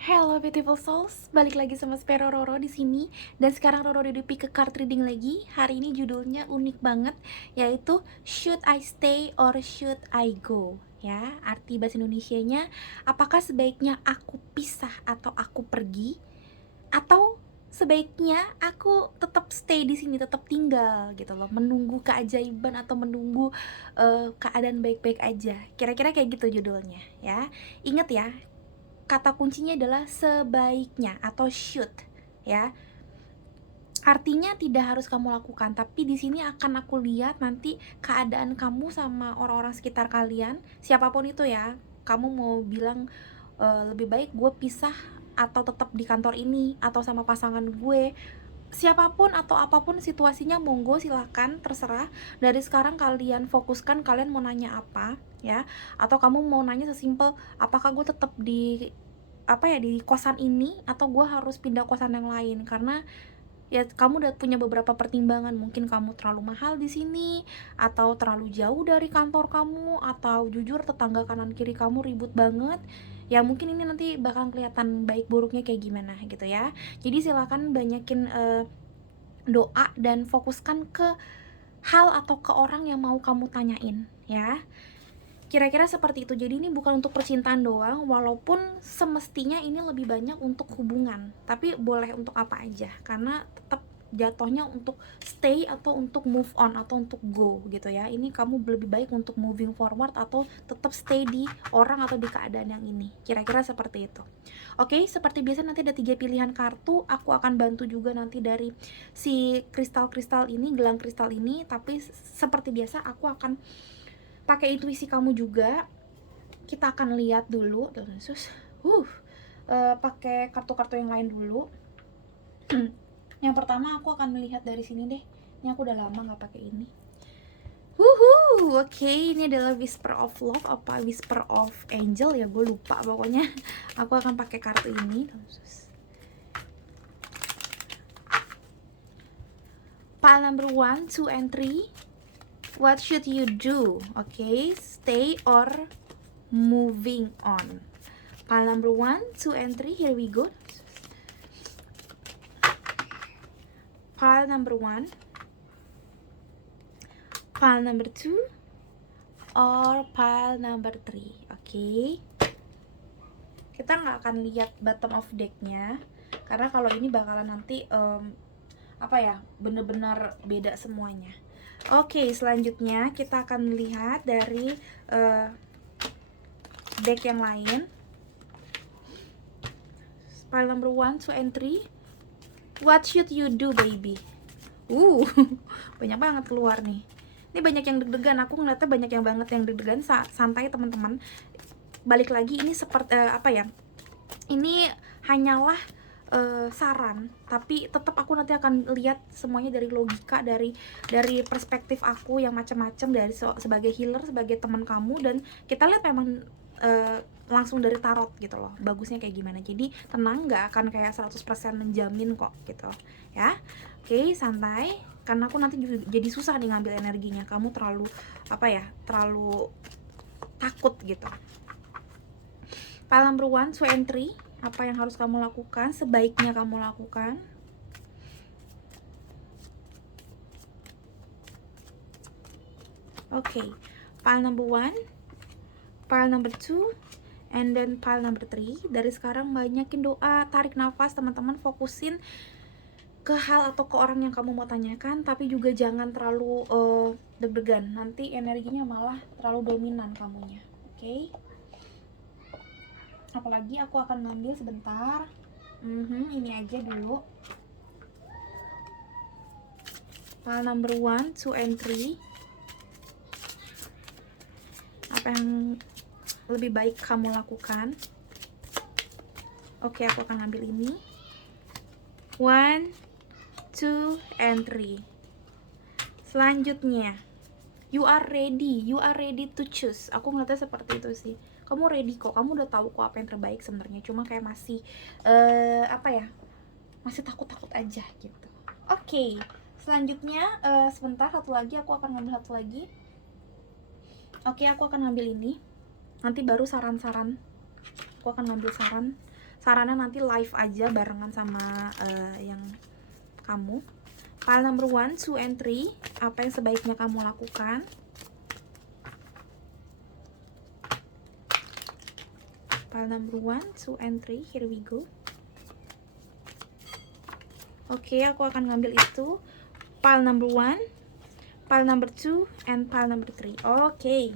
Hello beautiful souls, balik lagi sama Spero Roro di sini. Dan sekarang Roro udah pick ke card reading lagi. Hari ini judulnya unik banget, yaitu Should I Stay or Should I Go? Ya, arti bahasa Indonesianya, apakah sebaiknya aku pisah atau aku pergi, atau sebaiknya aku tetap stay di sini, tetap tinggal gitu loh, menunggu keajaiban atau menunggu keadaan baik-baik aja. Kira-kira kayak gitu judulnya ya. Ingat ya, kata kuncinya adalah sebaiknya atau should ya. Artinya tidak harus kamu lakukan, tapi di sini akan aku lihat nanti keadaan kamu sama orang-orang sekitar kalian, siapapun itu ya. Kamu mau bilang lebih baik gue pisah atau tetap di kantor ini atau sama pasangan gue, siapapun atau apapun situasinya, monggo silahkan, terserah. Dari sekarang kalian fokuskan kalian mau nanya apa ya, atau kamu mau nanya sesimpel apakah gue tetap di di kosan ini atau gue harus pindah kosan yang lain, karena ya kamu udah punya beberapa pertimbangan. Mungkin kamu terlalu mahal di sini, atau terlalu jauh dari kantor kamu, atau jujur tetangga kanan kiri kamu ribut banget. Ya mungkin ini nanti bakal kelihatan baik buruknya kayak gimana gitu ya. Jadi silakan banyakin doa dan fokuskan ke hal atau ke orang yang mau kamu tanyain ya. Kira-kira seperti itu. Jadi ini bukan untuk percintaan doang, walaupun semestinya ini lebih banyak untuk hubungan, tapi boleh untuk apa aja, karena tetap jatuhnya untuk stay atau untuk move on atau untuk go gitu ya. Ini kamu lebih baik untuk moving forward atau tetap stay di orang atau di keadaan yang ini. Kira-kira seperti itu. Oke, seperti biasa nanti ada 3 pilihan kartu. Aku akan bantu juga nanti dari si kristal-kristal ini, gelang kristal ini, tapi seperti biasa aku akan pakai intuisi kamu juga. Kita akan lihat dulu terus pakai kartu-kartu yang lain dulu. Yang pertama aku akan melihat dari sini deh. Ini aku udah lama nggak pakai ini. Oke, ini adalah Whisper of Love apa Whisper of Angel ya, gue lupa pokoknya. Aku akan pakai kartu ini. Pile number 1, 2, and 3. What should you do? Okay, stay or moving on. Pile number 1, 2, and 3. Here we go. Pile number 1, pile number 2, or pile number 3. Okay. Kita nggak akan lihat bottom of decknya, karena kalau ini bakalan nanti bener-bener beda semuanya. Oke, selanjutnya kita akan lihat dari deck yang lain. Pile number 1, 2, and 3. What should you do, baby? Banyak banget keluar nih. Ini banyak yang deg-degan. Aku ngeliatnya banyak yang banget yang deg-degan. Santai teman-teman. Balik lagi, ini seperti ini hanyalah saran, tapi tetap aku nanti akan lihat semuanya dari logika, dari perspektif aku yang macam-macam, dari sebagai healer, sebagai teman kamu, dan kita lihat memang langsung dari tarot gitu loh, bagusnya kayak gimana. Jadi tenang, nggak akan kayak 100% menjamin kok gitu ya. Oke, santai, karena aku nanti jadi susah nih ngambil energinya. Kamu terlalu terlalu takut gitu. Pile number 1, 2, and 3. Apa yang harus kamu lakukan, sebaiknya kamu lakukan. Oke, pile number 1, pile number 2, and then pile number 3. Dari sekarang banyakin doa, tarik nafas teman-teman, fokusin ke hal atau ke orang yang kamu mau tanyakan, tapi juga jangan terlalu deg-degan, nanti energinya malah terlalu dominan kamunya. Oke. Apalagi aku akan ngambil sebentar. Ini aja dulu. Pile number 1, 2, and 3. Apa yang lebih baik kamu lakukan? Oke, aku akan ambil ini. 1, 2, and 3. Selanjutnya, you are ready to choose. Aku ngeliatnya seperti itu sih. Kamu ready kok, kamu udah tahu kok apa yang terbaik sebenarnya. Cuma kayak masih masih takut-takut aja gitu. Oke, selanjutnya sebentar, satu lagi, aku akan ngambil satu lagi. Oke, aku akan ngambil ini. Nanti baru saran-saran. Aku akan ngambil saran. sarannya nanti live aja barengan sama yang kamu. Pile number 1, 2, and 3, apa yang sebaiknya kamu lakukan? Pile number 1, 2, and 3, here we go. Oke, aku akan ngambil itu. Pile number 1, pile number 2, and pile number 3. Oke.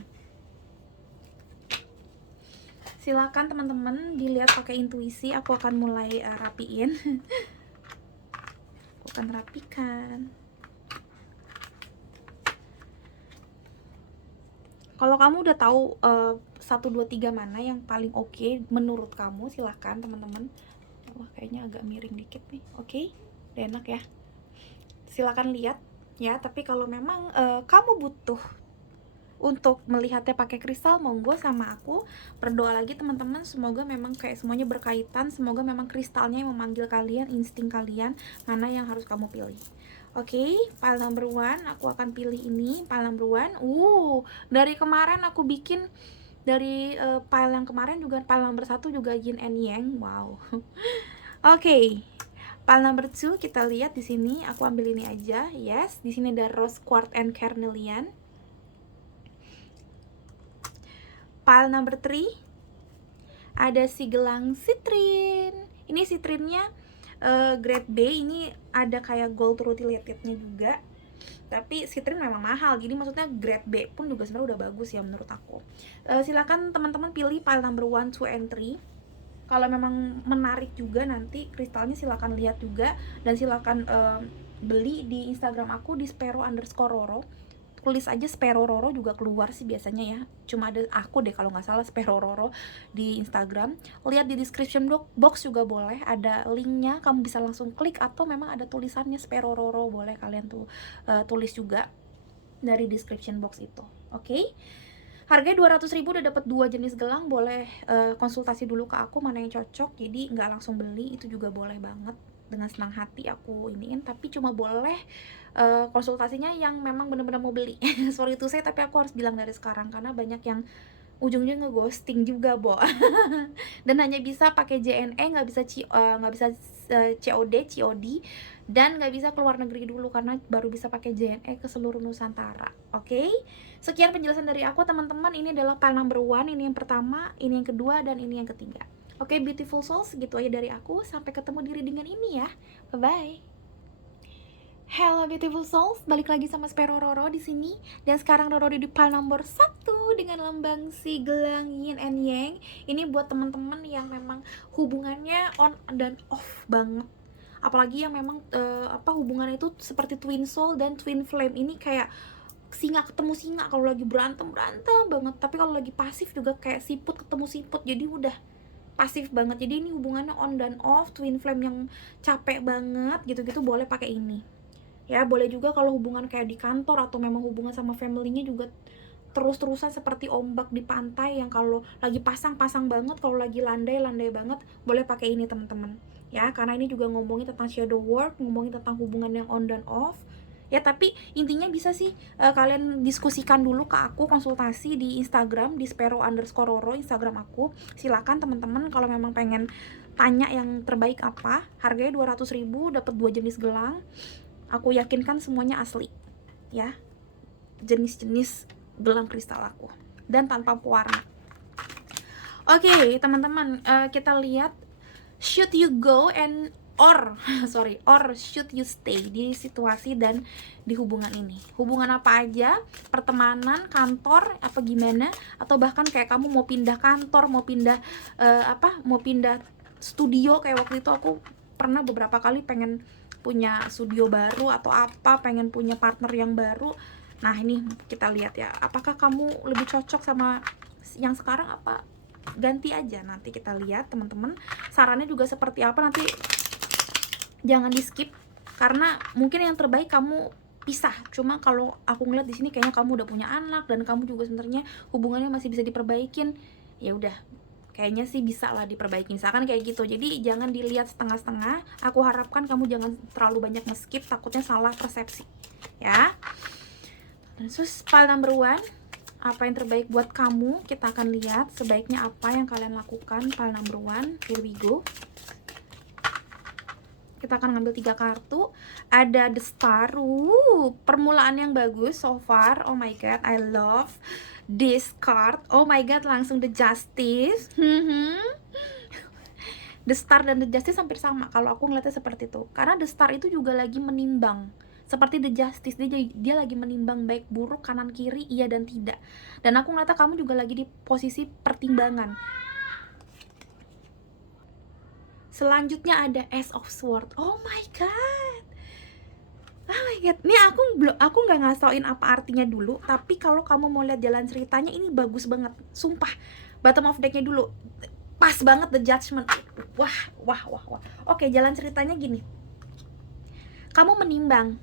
Silakan teman-teman dilihat pakai intuisi. Aku akan mulai rapiin. Aku akan rapikan. Kalau kamu udah tahu 1, 2, 3 mana yang paling oke menurut kamu, silakan teman-teman. Wah, kayaknya agak miring dikit nih. Oke, udah enak ya. Silakan lihat ya. Tapi kalau memang kamu butuh untuk melihatnya pakai kristal, monggo sama aku berdoa lagi teman-teman. Semoga memang kayak semuanya berkaitan. Semoga memang kristalnya yang memanggil kalian, insting kalian mana yang harus kamu pilih. Oke, pile number 1 aku akan pilih ini. Pile number 1. Dari kemarin aku bikin dari pile yang kemarin juga, pile number 1 juga yin and yang. Wow. Oke. Pile number 2 kita lihat di sini. Aku ambil ini aja. Yes, di sini ada rose quartz and carnelian. Pile number 3 ada si gelang citrin. Ini citrinnya grade B. Ini ada kayak gold rutilatednya juga. Tapi citrin memang mahal, jadi maksudnya grade B pun juga sebenarnya udah bagus ya menurut aku. Silakan teman-teman pilih pile number 1, 2, and 3. Kalau memang menarik juga nanti kristalnya, silakan lihat juga. Dan silakan beli di Instagram aku di spero_roro. Tulis aja Sperororo juga keluar sih biasanya ya. Cuma ada aku deh kalau nggak salah Sperororo di Instagram. Lihat di description box juga boleh, ada linknya, kamu bisa langsung klik, atau memang ada tulisannya Sperororo, boleh kalian tuh tulis juga dari description box itu. Oke? Harganya 200.000 udah dapat 2 jenis gelang. Boleh konsultasi dulu ke aku mana yang cocok. Jadi nggak langsung beli, itu juga boleh banget. Dengan senang hati aku iniin, tapi cuma boleh konsultasinya yang memang benar-benar mau beli. Sorry itu saya, tapi aku harus bilang dari sekarang karena banyak yang ujungnya ngeghosting juga, Bo. Dan hanya bisa pakai JNE, nggak bisa COD, dan nggak bisa keluar negeri dulu karena baru bisa pakai JNE ke seluruh Nusantara. Oke? Sekian penjelasan dari aku teman-teman. Ini adalah pile number 1, ini yang pertama, ini yang kedua, dan ini yang ketiga. Oke, beautiful souls, segitu aja dari aku. Sampai ketemu di readingan ini ya. Bye-bye. Hello beautiful souls, balik lagi sama Sperororo di sini. Dan sekarang Roro di pile nomor 1 dengan lambang si gelang yin and yang. Ini buat teman-teman yang memang hubungannya on dan off banget. Apalagi yang memang hubungan itu seperti twin soul dan twin flame. Ini kayak singa ketemu singa, kalau lagi berantem banget. Tapi kalau lagi pasif juga kayak siput ketemu siput. Jadi udah pasif banget. Jadi ini hubungannya on dan off, twin flame yang capek banget gitu-gitu boleh pakai ini. Ya, boleh juga kalau hubungan kayak di kantor atau memang hubungan sama family-nya juga terus-terusan seperti ombak di pantai yang kalau lagi pasang-pasang banget, kalau lagi landai-landai banget, boleh pakai ini teman-teman. Ya, karena ini juga ngomongin tentang shadow work, ngomongin tentang hubungan yang on dan off. Ya, tapi intinya bisa sih kalian diskusikan dulu ke aku, konsultasi di Instagram di spero_roro Instagram aku. Silakan teman-teman kalau memang pengen tanya yang terbaik apa. Harganya 200.000 dapat 2 jenis gelang. Aku yakinkan semuanya asli ya, jenis-jenis gelang kristal aku, dan tanpa pewarna. Oke, teman-teman, kita lihat should you go or should you stay di situasi dan di hubungan ini. Hubungan apa aja, pertemanan, kantor, apa gimana, atau bahkan kayak kamu mau pindah kantor, mau pindah mau pindah studio. Kayak waktu itu aku pernah beberapa kali pengen punya studio baru atau apa, pengen punya partner yang baru. Nah, ini kita lihat ya, apakah kamu lebih cocok sama yang sekarang apa ganti aja. Nanti kita lihat teman-teman, sarannya juga seperti apa nanti jangan di skip, karena mungkin yang terbaik kamu pisah. Cuma kalau aku ngeliat di sini kayaknya kamu udah punya anak dan kamu juga sebenarnya hubungannya masih bisa diperbaikin. Ya udah, kayaknya sih bisa lah diperbaiki, misalkan kayak gitu. Jadi jangan dilihat setengah-setengah. Aku harapkan kamu jangan terlalu banyak nge-skip, takutnya salah persepsi ya. Dan terus pile number 1 apa yang terbaik buat kamu. Kita akan lihat sebaiknya apa yang kalian lakukan. Pile number 1, here we go. Kita akan ngambil 3 kartu. Ada The Star. Permulaan yang bagus so far. Oh my god, I love this card. Oh my god, langsung The Justice. The Star dan The Justice hampir sama kalau aku ngeliatnya seperti itu. Karena The Star itu juga lagi menimbang. Seperti The Justice, dia lagi menimbang baik buruk, kanan kiri, iya dan tidak. Dan aku ngeliatnya kamu juga lagi di posisi pertimbangan. Selanjutnya ada Ace of Swords. Oh my god. Oh my god. Nih aku nggak ngasoin apa artinya dulu, tapi kalau kamu mau lihat jalan ceritanya ini bagus banget. Sumpah. Bottom of decknya dulu. Pas banget The Judgment. Wah. Oke, jalan ceritanya gini. Kamu menimbang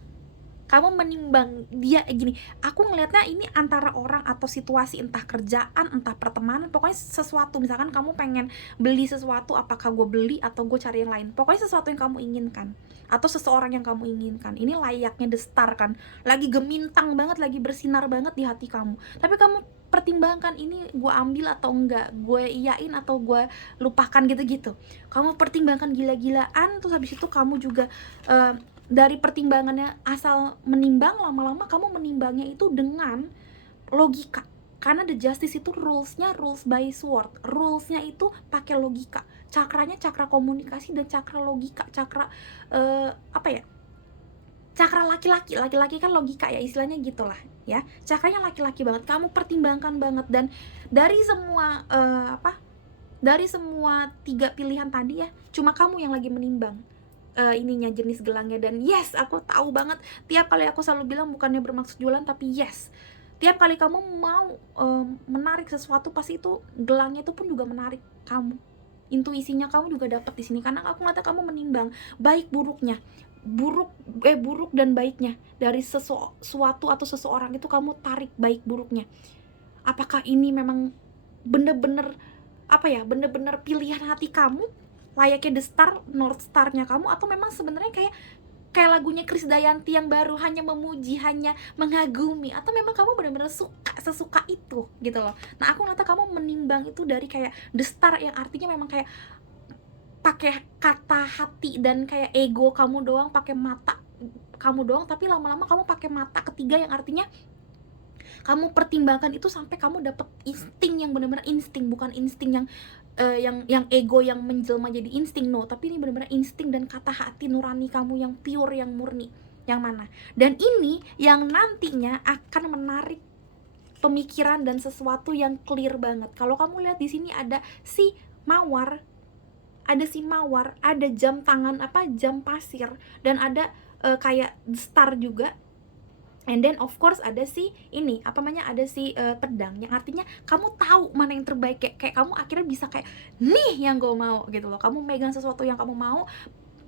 dia gini. Aku ngelihatnya ini antara orang atau situasi, entah kerjaan, entah pertemanan, pokoknya sesuatu. Misalkan kamu pengen beli sesuatu, apakah gue beli atau gue cari yang lain, pokoknya sesuatu yang kamu inginkan atau seseorang yang kamu inginkan. Ini layaknya The Star kan, lagi gemintang banget, lagi bersinar banget di hati kamu, tapi kamu pertimbangkan ini gue ambil atau enggak, gue iyain atau gue lupakan, gitu-gitu. Kamu pertimbangkan gila-gilaan, terus habis itu kamu juga dari pertimbangannya asal menimbang, lama-lama kamu menimbangnya itu dengan logika. Karena The Justice itu rulesnya rules by sword, rulesnya itu pakai logika. Cakranya cakra komunikasi dan cakra logika, cakra cakra laki-laki kan logika ya, istilahnya gitulah ya. Cakranya laki-laki banget, kamu pertimbangkan banget. Dan dari semua dari semua 3 pilihan tadi ya, cuma kamu yang lagi menimbang ininya, jenis gelangnya. Dan yes, aku tahu banget, tiap kali aku selalu bilang bukannya bermaksud jualan, tapi yes, tiap kali kamu mau menarik sesuatu, pasti itu gelangnya itu pun juga menarik kamu. Intuisinya kamu juga dapat di sini, karena aku ngeliat kamu menimbang baik buruknya, buruk dan baiknya dari sesuatu atau seseorang itu. Kamu tarik baik buruknya. Apakah ini memang bener-bener bener-bener pilihan hati kamu, layaknya The Star, North Star-nya kamu, atau memang sebenarnya kayak lagunya Krisdayanti yang baru, hanya memuji, hanya mengagumi, atau memang kamu benar-benar sesuka itu gitu loh. Nah, aku ngeliat kamu menimbang itu dari kayak The Star, yang artinya memang kayak pakai kata hati dan kayak ego kamu doang, pakai mata kamu doang, tapi lama-lama kamu pakai mata ketiga, yang artinya kamu pertimbangkan itu sampai kamu dapet insting yang benar-benar insting, bukan insting yang ego yang menjelma jadi insting, no, tapi ini benar-benar insting dan kata hati nurani kamu yang pure, yang murni, yang mana. Dan ini yang nantinya akan menarik pemikiran dan sesuatu yang clear banget. Kalau kamu lihat di sini ada si mawar, ada jam tangan, jam pasir, dan ada kayak star juga. And then of course ada si pedang, yang artinya kamu tahu mana yang terbaik. Kayak kamu akhirnya bisa kayak, nih yang gue mau gitu loh. Kamu megang sesuatu yang kamu mau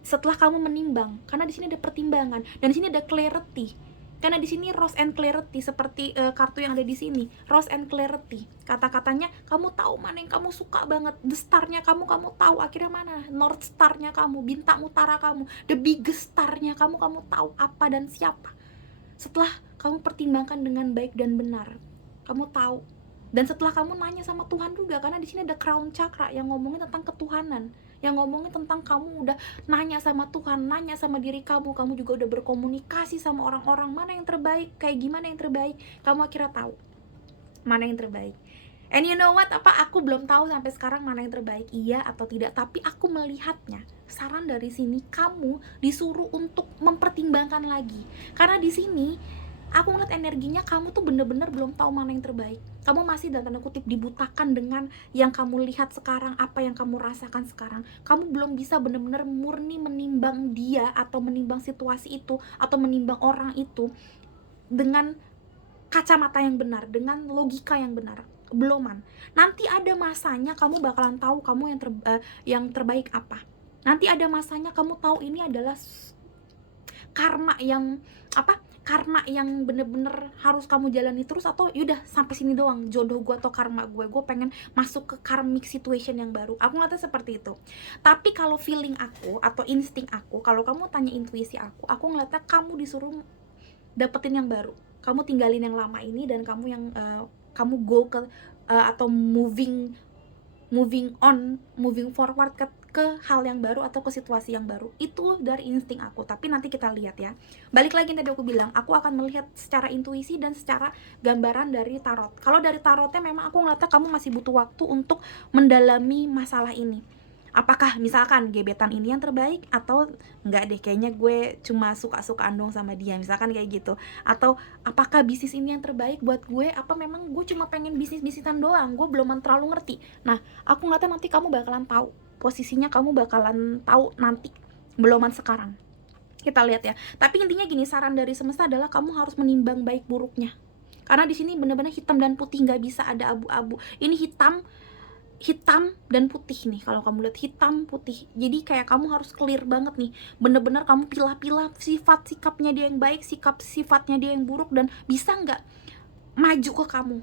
setelah kamu menimbang, karena di sini ada pertimbangan dan di sini ada clarity. Karena di sini rose and clarity, seperti kartu yang ada di sini, rose and clarity. Kata-katanya kamu tahu mana yang kamu suka banget. The Star-nya kamu tahu akhirnya mana. North Star-nya kamu, bintang utara kamu, the biggest star-nya kamu tahu apa dan siapa. Setelah kamu pertimbangkan dengan baik dan benar, kamu tahu. Dan setelah kamu nanya sama Tuhan juga, karena di sini ada crown chakra yang ngomongin tentang ketuhanan, yang ngomongin tentang kamu udah nanya sama Tuhan, nanya sama diri kamu juga udah berkomunikasi sama orang-orang, mana yang terbaik, kayak gimana yang terbaik, kamu akhirnya tahu mana yang terbaik. And you know what, aku belum tahu sampai sekarang mana yang terbaik, iya atau tidak, tapi aku melihatnya, saran dari sini, kamu disuruh untuk mempertimbangkan lagi. Karena di sini aku ngeliat energinya kamu tuh bener-bener belum tahu mana yang terbaik. Kamu masih dalam tanda kutip dibutakan dengan yang kamu lihat sekarang, apa yang kamu rasakan sekarang. Kamu belum bisa bener-bener murni menimbang dia, atau menimbang situasi itu, atau menimbang orang itu dengan kacamata yang benar, dengan logika yang benar. Beloman. Nanti ada masanya kamu bakalan tahu kamu yang terbaik apa. Nanti ada masanya kamu tahu ini adalah karma yang karma yang bener-bener harus kamu jalani terus, atau yaudah sampai sini doang jodoh gue atau karma gue pengen masuk ke karmic situation yang baru. Aku ngeliatnya seperti itu. Tapi kalau feeling aku atau insting aku, kalau kamu tanya intuisi aku ngeliatnya kamu disuruh dapetin yang baru. Kamu tinggalin yang lama ini dan kamu yang kamu go ke atau moving moving on, moving forward ke hal yang baru atau ke situasi yang baru. Itu dari insting aku, tapi nanti kita lihat ya. Balik lagi tadi aku bilang, aku akan melihat secara intuisi dan secara gambaran dari tarot. Kalau dari tarotnya memang aku ngeliatnya kamu masih butuh waktu untuk mendalami masalah ini. Apakah misalkan gebetan ini yang terbaik, atau enggak deh, kayaknya gue cuma suka-sukaan dong sama dia, misalkan kayak gitu. Atau apakah bisnis ini yang terbaik buat gue, apa memang gue cuma pengen bisnis-bisnisan doang, gue belum terlalu ngerti. Nah, aku ngeliatnya nanti kamu bakalan tahu posisinya, kamu bakalan tahu nanti, beloman sekarang. Kita lihat ya. Tapi intinya gini, saran dari semesta adalah kamu harus menimbang baik buruknya. Karena di sini bener-bener hitam dan putih, nggak bisa ada abu-abu. Ini hitam dan putih nih, kalau kamu lihat hitam putih. Jadi kayak kamu harus clear banget nih, bener-bener kamu pilah-pilah sikapnya dia yang baik, sifatnya dia yang buruk, dan bisa nggak maju ke kamu.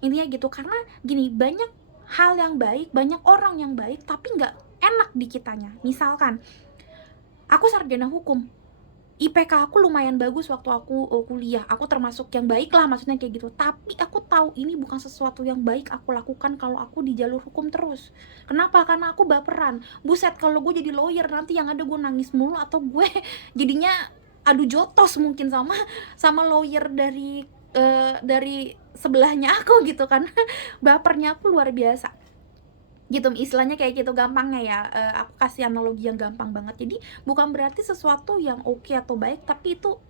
Intinya gitu. Karena gini, banyak hal yang baik, banyak orang yang baik, tapi nggak enak di kitanya. Misalkan aku sarjana hukum, IPK aku lumayan bagus waktu aku kuliah, aku termasuk yang baik lah, maksudnya kayak gitu. Tapi aku tahu ini bukan sesuatu yang baik aku lakukan kalau aku di jalur hukum terus. Kenapa? Karena aku baperan. Buset, kalau gue jadi lawyer nanti yang ada gue nangis mulu, atau gue jadinya adu jotos mungkin sama lawyer dari sebelahnya aku gitu kan. Bapernya aku luar biasa gitu, istilahnya kayak gitu gampangnya ya. Aku kasih analogi yang gampang banget. Jadi bukan berarti sesuatu yang oke atau baik, tapi itu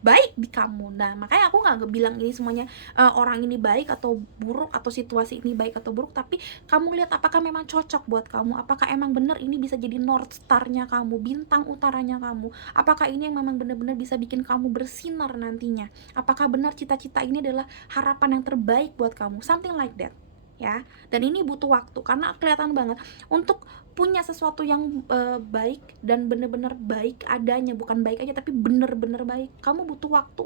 baik di kamu. Nah, makanya aku nggak bilang ini semuanya orang ini baik atau buruk, atau situasi ini baik atau buruk, tapi kamu lihat apakah memang cocok buat kamu, apakah emang bener ini bisa jadi North Star-nya kamu, bintang utaranya kamu, apakah ini yang memang bener-bener bisa bikin kamu bersinar nantinya, apakah benar cita-cita ini adalah harapan yang terbaik buat kamu, something like that ya. Dan ini butuh waktu, karena kelihatan banget untuk punya sesuatu yang baik dan bener-bener baik adanya, bukan baik aja tapi bener-bener baik, kamu butuh waktu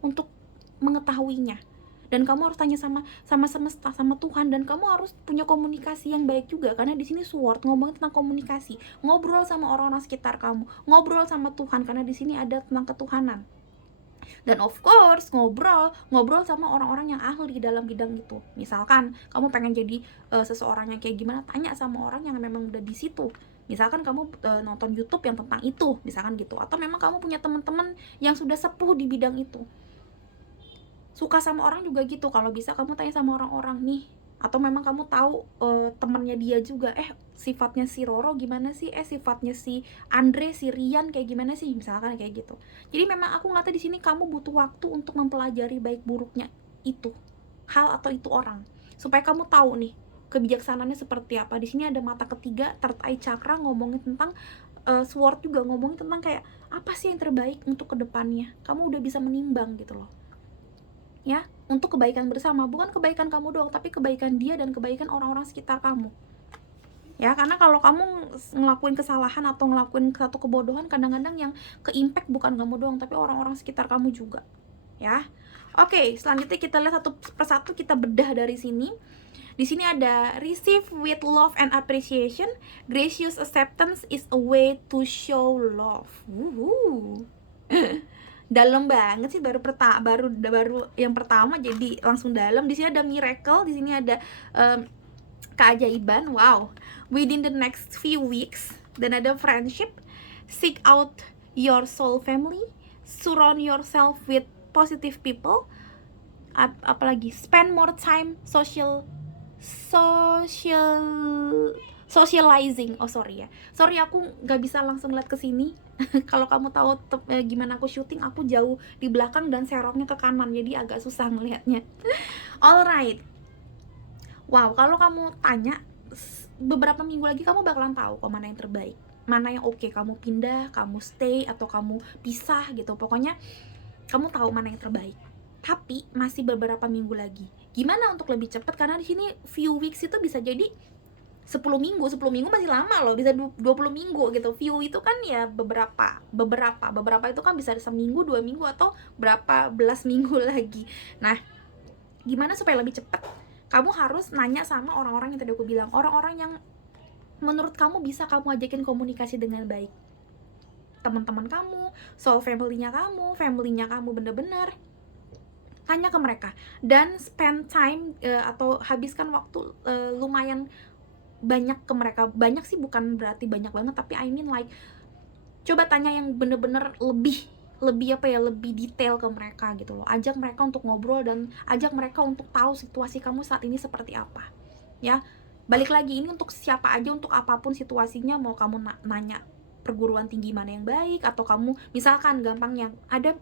untuk mengetahuinya. Dan kamu harus tanya sama semesta, sama Tuhan, dan kamu harus punya komunikasi yang baik juga, karena di sini sword ngomongin tentang komunikasi, ngobrol sama orang-orang sekitar kamu, ngobrol sama Tuhan, karena di sini ada tentang ketuhanan. Dan of course ngobrol sama orang-orang yang ahli dalam bidang itu. Misalkan kamu pengen jadi seseorang yang kayak gimana, tanya sama orang yang memang udah di situ. Misalkan kamu nonton YouTube yang tentang itu, misalkan gitu. Atau memang kamu punya teman-teman yang sudah sepuh di bidang itu. Suka sama orang juga gitu, kalau bisa kamu tanya sama orang-orang nih. Atau memang kamu tahu temannya dia juga, sifatnya si Roro gimana sih, sifatnya si Andre, si Rian kayak gimana sih, misalkan kayak gitu. Jadi memang aku ngata di sini kamu butuh waktu untuk mempelajari baik buruknya itu hal atau itu orang, supaya kamu tahu nih kebijaksanaannya seperti apa. Di sini ada mata ketiga, third eye chakra, ngomongin tentang sword juga, ngomongin tentang kayak apa sih yang terbaik untuk kedepannya. Kamu udah bisa menimbang gitu loh ya, untuk kebaikan bersama, bukan kebaikan kamu doang, tapi kebaikan dia dan kebaikan orang-orang sekitar kamu ya. Karena kalau kamu ngelakuin kesalahan atau ngelakuin satu kebodohan, kadang-kadang yang ke impact bukan kamu doang, tapi orang-orang sekitar kamu juga ya. Oke, selanjutnya kita lihat satu persatu, kita bedah dari sini. Di sini ada receive with love and appreciation, gracious acceptance is a way to show love. Dalam banget sih, baru yang pertama jadi langsung dalam. Di sini ada miracle, di sini ada keajaiban, wow, within the next few weeks. Dan ada friendship, seek out your soul family, surround yourself with positive people. Apalagi spend more time socializing. Sorry aku nggak bisa langsung lihat ke sini. Kalau kamu tahu gimana aku syuting, aku jauh di belakang dan serongnya ke kanan, jadi agak susah melihatnya. Alright, wow, kalau kamu tanya beberapa minggu lagi, kamu bakalan tahu kok mana yang terbaik, mana yang oke kamu pindah, kamu stay, atau kamu pisah gitu. Pokoknya kamu tahu mana yang terbaik. Tapi masih beberapa minggu lagi. Gimana untuk lebih cepat? Karena di sini few weeks itu bisa jadi 10 minggu masih lama loh, bisa 20 minggu gitu. View itu kan ya beberapa itu kan bisa seminggu, 2 minggu, atau berapa belas minggu lagi. Nah, gimana supaya lebih cepat? Kamu harus nanya sama orang-orang yang tadi aku bilang, orang-orang yang menurut kamu bisa kamu ajakin komunikasi dengan baik. Teman-teman kamu, soul family-nya kamu bener-bener tanya ke mereka dan spend time atau habiskan waktu lumayan banyak ke mereka. Banyak sih bukan berarti banyak banget, tapi I mean like coba tanya yang bener-bener lebih apa ya, lebih detail ke mereka gitu loh. Ajak mereka untuk ngobrol dan ajak mereka untuk tahu situasi kamu saat ini seperti apa. Ya, balik lagi ini untuk siapa aja, untuk apapun situasinya, mau kamu nanya perguruan tinggi mana yang baik, atau kamu misalkan gampangnya ada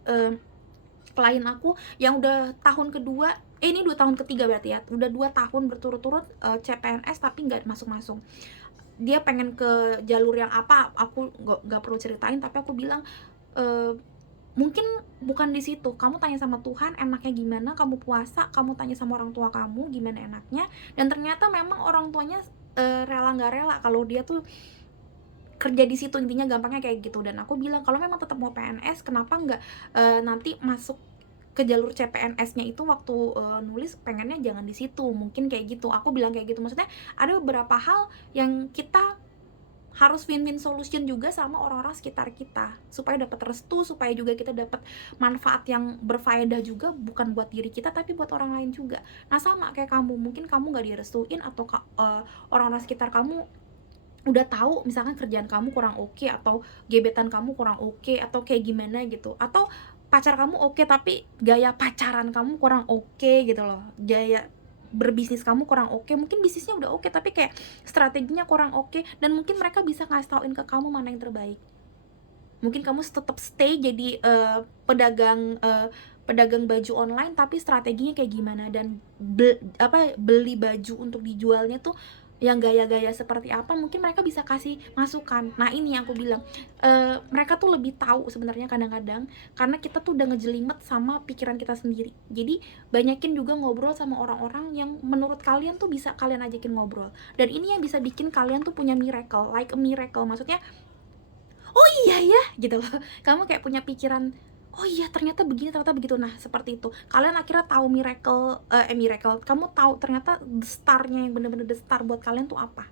klien aku yang udah tahun kedua, ini 2 tahun ketiga berarti ya, udah 2 tahun berturut-turut CPNS tapi nggak masuk-masuk. Dia pengen ke jalur yang apa, aku nggak perlu ceritain, tapi aku bilang mungkin bukan di situ. Kamu tanya sama Tuhan enaknya gimana, kamu puasa, kamu tanya sama orang tua kamu gimana enaknya, dan ternyata memang orang tuanya rela nggak rela kalau dia tuh kerja di situ, intinya gampangnya kayak gitu. Dan aku bilang kalau memang tetap mau PNS, kenapa nggak nanti masuk ke jalur CPNS-nya itu waktu nulis pengennya jangan di situ, mungkin kayak gitu. Aku bilang kayak gitu, maksudnya ada beberapa hal yang kita harus win-win solution juga sama orang-orang sekitar kita, supaya dapat restu, supaya juga kita dapat manfaat yang berfaedah juga, bukan buat diri kita tapi buat orang lain juga. Nah sama kayak kamu, mungkin kamu nggak direstuin atau orang-orang sekitar kamu udah tahu misalkan kerjaan kamu kurang oke, atau gebetan kamu kurang oke, atau kayak gimana gitu, atau pacar kamu oke tapi gaya pacaran kamu kurang oke gitu loh, gaya berbisnis kamu kurang oke, mungkin bisnisnya udah oke tapi kayak strateginya kurang oke, dan mungkin mereka bisa ngasih tauin ke kamu mana yang terbaik. Mungkin kamu tetap stay jadi pedagang baju online tapi strateginya kayak gimana, dan beli baju untuk dijualnya tuh yang gaya-gaya seperti apa, mungkin mereka bisa kasih masukan. Nah ini yang aku bilang, mereka tuh lebih tahu sebenarnya kadang-kadang, karena kita tuh udah ngejelimet sama pikiran kita sendiri. Jadi banyakin juga ngobrol sama orang-orang yang menurut kalian tuh bisa kalian ajakin ngobrol, dan ini yang bisa bikin kalian tuh punya miracle, like a miracle, maksudnya oh iya ya gitu loh, kamu kayak punya pikiran, oh iya ternyata begini, ternyata begitu. Nah seperti itu kalian akhirnya tahu miracle, kamu tahu ternyata the star-nya yang bener-bener the star buat kalian tuh apa.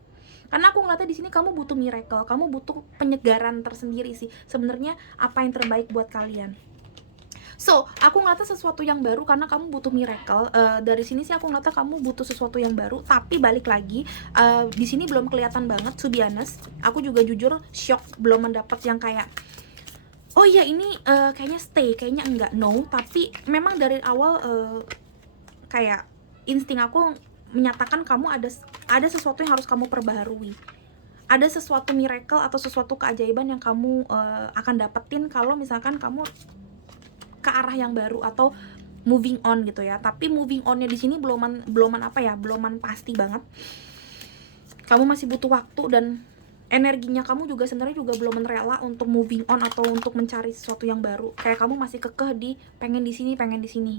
Karena aku ngeliatnya di sini kamu butuh miracle, kamu butuh penyegaran tersendiri sih sebenarnya, apa yang terbaik buat kalian. So, aku ngeliatnya sesuatu yang baru karena kamu butuh miracle. Dari sini sih aku ngeliatnya kamu butuh sesuatu yang baru, tapi balik lagi, di sini belum kelihatan banget, to be honest. Aku juga jujur shock, belum mendapat yang kayak, oh iya ini kayaknya stay, kayaknya enggak, no. Tapi memang dari awal kayak insting aku menyatakan kamu ada sesuatu yang harus kamu perbaharui. Ada sesuatu miracle atau sesuatu keajaiban yang kamu akan dapetin kalau misalkan kamu ke arah yang baru atau moving on gitu ya. Tapi moving onnya di sini beloman apa ya, beloman pasti banget. Kamu masih butuh waktu, dan energinya kamu juga sebenarnya juga belum rela untuk moving on atau untuk mencari sesuatu yang baru. Kayak kamu masih kekeh di pengen di sini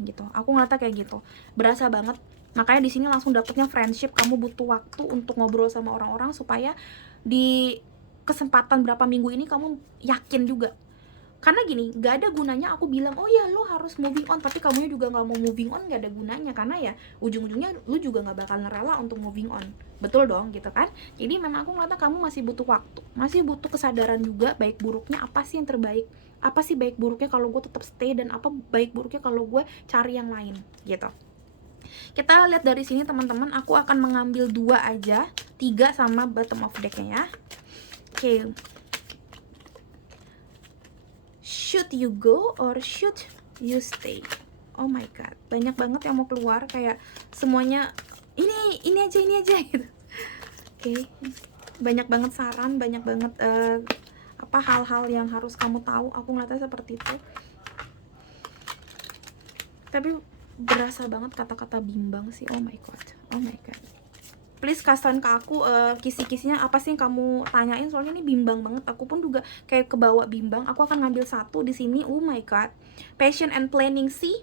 gitu. Aku ngeliatnya kayak gitu, berasa banget. Makanya di sini langsung dapetnya friendship. Kamu butuh waktu untuk ngobrol sama orang-orang supaya di kesempatan berapa minggu ini kamu yakin juga. Karena gini, gak ada gunanya aku bilang, oh ya lu harus moving on, tapi kamunya juga gak mau moving on, gak ada gunanya. Karena ya ujung-ujungnya lu juga gak bakal rela untuk moving on. Betul dong gitu kan. Jadi memang aku ngeliatnya kamu masih butuh waktu, masih butuh kesadaran juga, baik buruknya apa sih yang terbaik, apa sih baik buruknya kalau gue tetap stay, dan apa baik buruknya kalau gue cari yang lain gitu. Kita lihat dari sini teman-teman, aku akan mengambil 2 aja, 3 sama bottom of decknya ya. Oke. Should you go or should you stay? Oh my god, banyak banget yang mau keluar, kayak semuanya ini aja gitu. Oke. Banyak banget saran, banyak banget hal-hal yang harus kamu tahu. Aku ngeliatnya seperti itu. Tapi berasa banget kata-kata bimbang sih. Oh my god. Please kasih ke aku kisi-kisinya apa sih yang kamu tanyain, soalnya ini bimbang banget. Aku pun juga kayak kebawa bimbang. Aku akan ngambil 1 di sini. Oh my god, passion and planning sih.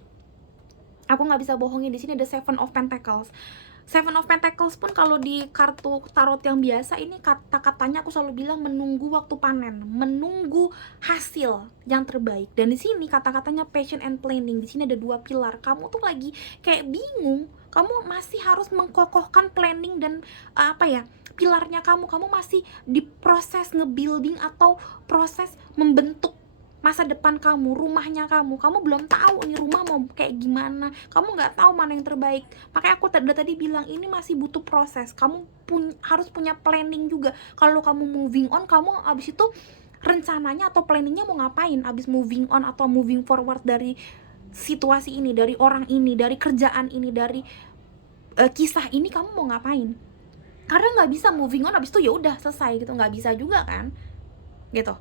Aku nggak bisa bohongin, di sini ada 7 of Pentacles. 7 of Pentacles pun kalau di kartu tarot yang biasa ini kata-katanya aku selalu bilang menunggu waktu panen, menunggu hasil yang terbaik. Dan di sini kata-katanya passion and planning. Di sini ada 2 pilar. Kamu tuh lagi kayak bingung. Kamu masih harus mengkokohkan planning dan pilarnya kamu masih di proses nge-building atau proses membentuk masa depan kamu, rumahnya kamu belum tahu nih rumah mau kayak gimana, kamu nggak tahu mana yang terbaik. Makanya aku tadi bilang ini masih butuh proses, kamu harus punya planning juga. Kalau kamu moving on, kamu abis itu rencananya atau planningnya mau ngapain abis moving on atau moving forward dari situasi ini, dari orang ini, dari kerjaan ini, dari kisah ini, kamu mau ngapain? Karena nggak bisa moving on abis itu ya udah selesai gitu, nggak bisa juga kan gitu.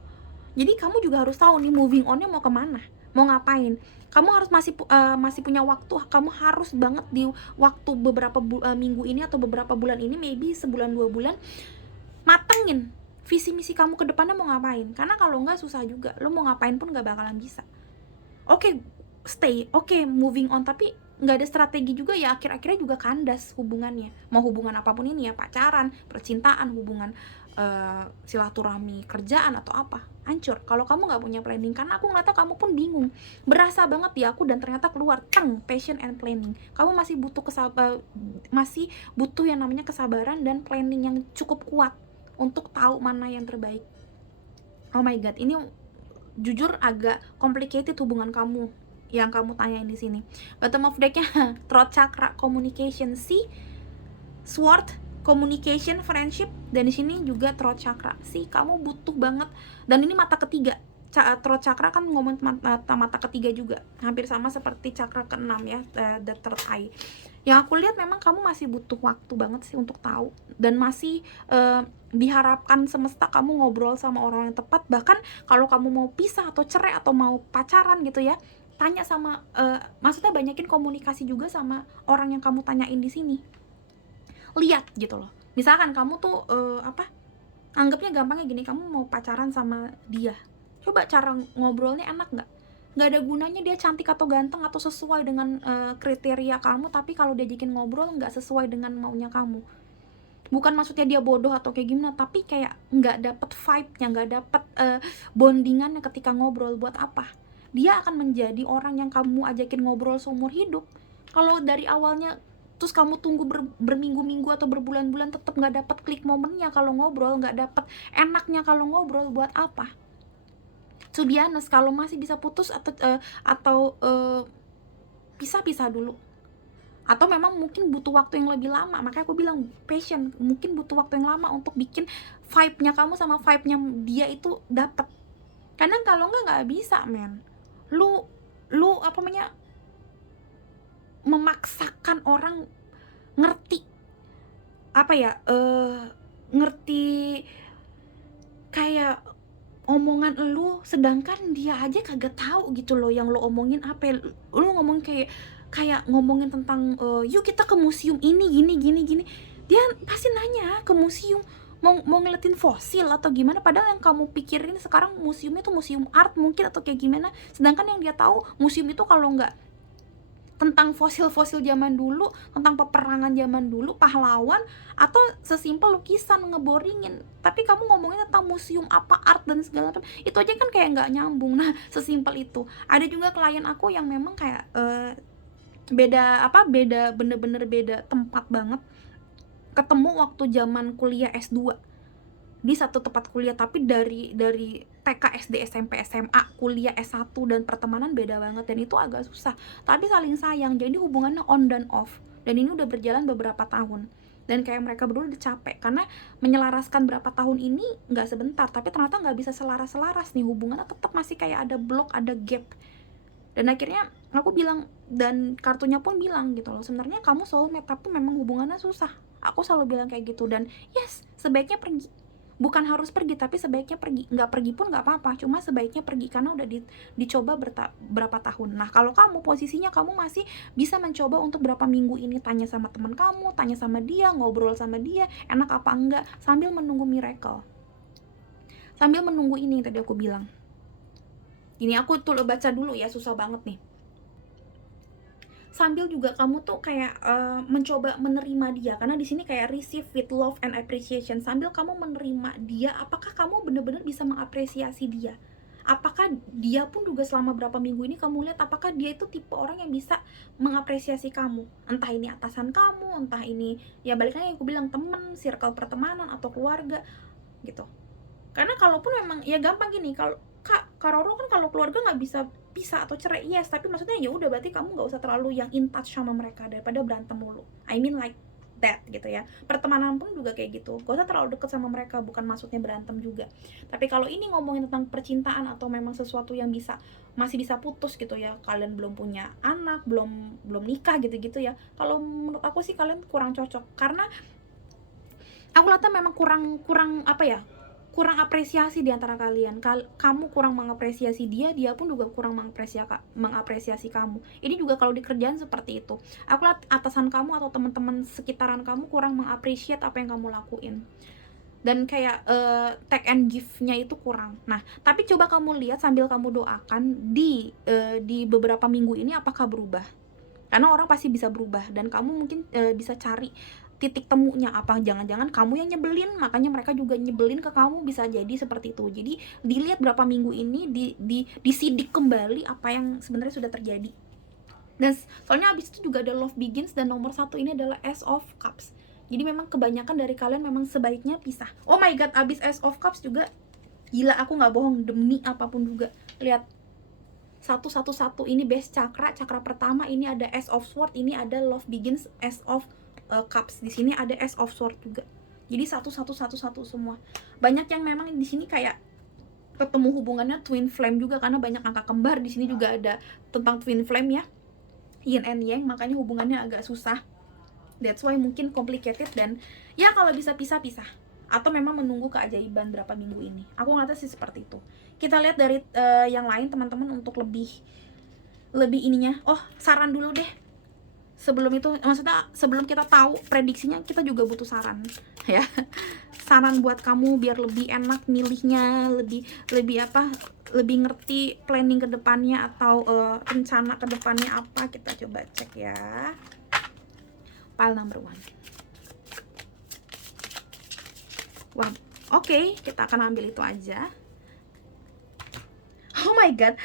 Jadi kamu juga harus tahu nih moving onnya mau kemana, mau ngapain. Kamu harus masih punya waktu, kamu harus banget di waktu beberapa minggu ini atau beberapa bulan ini, maybe sebulan 2 bulan, matengin visi misi kamu ke depannya mau ngapain. Karena kalau nggak susah juga, lo mau ngapain pun nggak bakalan bisa. Oke, stay, oke, moving on, tapi nggak ada strategi juga ya, akhir-akhirnya juga kandas hubungannya. Mau hubungan apapun ini ya, pacaran, percintaan, hubungan silaturahmi, kerjaan atau apa, hancur kalau kamu nggak punya planning. Karena aku ngeliatnya kamu pun bingung, berasa banget di aku, dan ternyata keluar passion and planning. Kamu masih butuh yang namanya kesabaran dan planning yang cukup kuat untuk tahu mana yang terbaik. Oh my god, ini jujur agak complicated hubungan kamu yang kamu tanyain di sini. Bottom of decknya throat chakra, communication, sword, communication, friendship, dan di sini juga throat chakra. Kamu butuh banget, dan ini mata ketiga. Throat chakra kan ngomong mata ketiga juga, hampir sama seperti chakra keenam ya, the third eye. Yang aku lihat memang kamu masih butuh waktu banget sih untuk tahu, dan masih diharapkan semesta kamu ngobrol sama orang yang tepat. Bahkan kalau kamu mau pisah atau cerai atau mau pacaran gitu ya, tanya sama maksudnya banyakin komunikasi juga sama orang yang kamu tanyain di sini. Lihat gitu loh, misalkan kamu tuh anggapnya gampangnya gini, kamu mau pacaran sama dia, coba cara ngobrolnya enak nggak ada gunanya dia cantik atau ganteng atau sesuai dengan kriteria kamu, tapi kalau diajakin ngobrol nggak sesuai dengan maunya kamu. Bukan maksudnya dia bodoh atau kayak gimana, tapi kayak nggak dapet vibe-nya, nggak dapet bondingannya ketika ngobrol. Buat apa dia akan menjadi orang yang kamu ajakin ngobrol seumur hidup kalau dari awalnya terus kamu tunggu berminggu-minggu atau berbulan-bulan tetap nggak dapet klik momennya kalau ngobrol, nggak dapet enaknya kalau ngobrol. Buat apa? To be honest, kalau masih bisa putus atau pisah-pisah dulu, atau memang mungkin butuh waktu yang lebih lama. Makanya aku bilang passion, mungkin butuh waktu yang lama untuk bikin vibe-nya kamu sama vibe-nya dia itu dapet. Karena kalau nggak bisa, men. Lu apa namanya, memaksakan orang ngerti ngerti kayak omongan lu, sedangkan dia aja kagak tahu gitu loh yang lu omongin apa. Lu ngomong kayak ngomongin tentang yuk kita ke museum ini gini, dia pasti nanya ke museum mau ngeliatin fosil atau gimana, padahal yang kamu pikirin sekarang museumnya tuh museum art mungkin atau kayak gimana. Sedangkan yang dia tahu museum itu kalau nggak tentang fosil-fosil zaman dulu, tentang peperangan zaman dulu, pahlawan, atau sesimpel lukisan ngeboringin. Tapi kamu ngomongin tentang museum apa, art dan segala macam, itu aja kan kayak nggak nyambung. Nah, sesimpel itu. Ada juga klien aku yang memang kayak beda bener-bener beda tempat banget. Ketemu waktu zaman kuliah S2 di satu tempat kuliah, tapi dari TK, SD, SMP, SMA, kuliah S1 dan pertemanan beda banget, dan itu agak susah. Tapi saling sayang, jadi hubungannya on dan off. Dan ini udah berjalan beberapa tahun. Dan kayak mereka berdua udah capek, karena menyelaraskan berapa tahun ini nggak sebentar, tapi ternyata nggak bisa selaras-selaras nih, hubungannya tetap masih kayak ada blok, ada gap. Dan akhirnya aku bilang, dan kartunya pun bilang gitu loh, sebenarnya kamu soulmate tapi memang hubungannya susah. Aku selalu bilang kayak gitu, dan yes, sebaiknya pergi. Bukan harus pergi, tapi sebaiknya pergi. Nggak pergi pun nggak apa-apa, cuma sebaiknya pergi karena udah dicoba berapa tahun. Nah, kalau kamu posisinya kamu masih bisa mencoba untuk berapa minggu ini, tanya sama teman kamu, tanya sama dia, ngobrol sama dia, enak apa enggak, sambil menunggu miracle. Sambil menunggu ini yang tadi aku bilang. Ini aku tuh baca dulu ya, susah banget nih. Sambil juga kamu tuh kayak mencoba menerima dia, karena di sini kayak receive with love and appreciation. Sambil kamu menerima dia, apakah kamu benar-benar bisa mengapresiasi dia? Apakah dia pun juga selama berapa minggu ini kamu lihat, apakah dia itu tipe orang yang bisa mengapresiasi kamu? Entah ini atasan kamu, entah ini ya balik lagi aku bilang temen, circle pertemanan atau keluarga gitu. Karena kalaupun memang ya gampang gini, Kak Roro kan kalau keluarga nggak bisa pisah atau cerai, yes, tapi maksudnya ya udah berarti kamu nggak usah terlalu yang in touch sama mereka daripada berantem mulu. I mean like that gitu ya. Pertemanan pun juga kayak gitu, gak usah terlalu deket sama mereka, bukan maksudnya berantem juga. Tapi kalau ini ngomongin tentang percintaan atau memang sesuatu yang masih bisa putus gitu ya, kalian belum punya anak, belum nikah gitu-gitu ya, kalau menurut aku sih kalian kurang cocok. Karena aku lihatnya memang kurang apa ya, kurang apresiasi di antara kalian. Kamu kurang mengapresiasi dia, dia pun juga kurang mengapresiasi kamu. Ini juga kalau di kerjaan seperti itu. Aku lihat atasan kamu atau teman-teman sekitaran kamu kurang mengapresiasi apa yang kamu lakuin. Dan kayak take and give-nya itu kurang. Nah, tapi coba kamu lihat sambil kamu doakan di beberapa minggu ini apakah berubah. Karena orang pasti bisa berubah dan kamu mungkin bisa cari titik temunya. Apa jangan-jangan kamu yang nyebelin, makanya mereka juga nyebelin ke kamu, bisa jadi seperti itu. Jadi dilihat berapa minggu ini, disidik kembali apa yang sebenarnya sudah terjadi. Dan soalnya abis itu juga ada love begins, dan nomor 1 ini adalah Ace of Cups. Jadi memang kebanyakan dari kalian memang sebaiknya pisah. Oh my god, abis Ace of Cups juga gila, aku nggak bohong, demi apapun juga. Lihat, 111 ini base chakra pertama, ini ada Ace of Swords, ini ada love begins, Ace of Cups, di sini ada Ace of Swords juga. Jadi 1111 semua. Banyak yang memang di sini kayak ketemu hubungannya twin flame juga, karena banyak angka kembar. Di sini juga ada tentang twin flame ya, yin and yang, makanya hubungannya agak susah. That's why mungkin complicated, dan ya kalau bisa pisah-pisah atau memang menunggu keajaiban berapa minggu ini. Aku ngeliatnya sih seperti itu. Kita lihat dari yang lain teman-teman untuk lebih ininya. Oh, saran dulu deh. Sebelum itu, maksudnya sebelum kita tahu prediksinya, kita juga butuh saran ya. Saran buat kamu biar lebih enak milihnya, lebih ngerti planning ke depannya atau rencana ke depannya apa. Kita coba cek ya. Pile number 1. Wah, oke, kita akan ambil itu aja. Oh my god,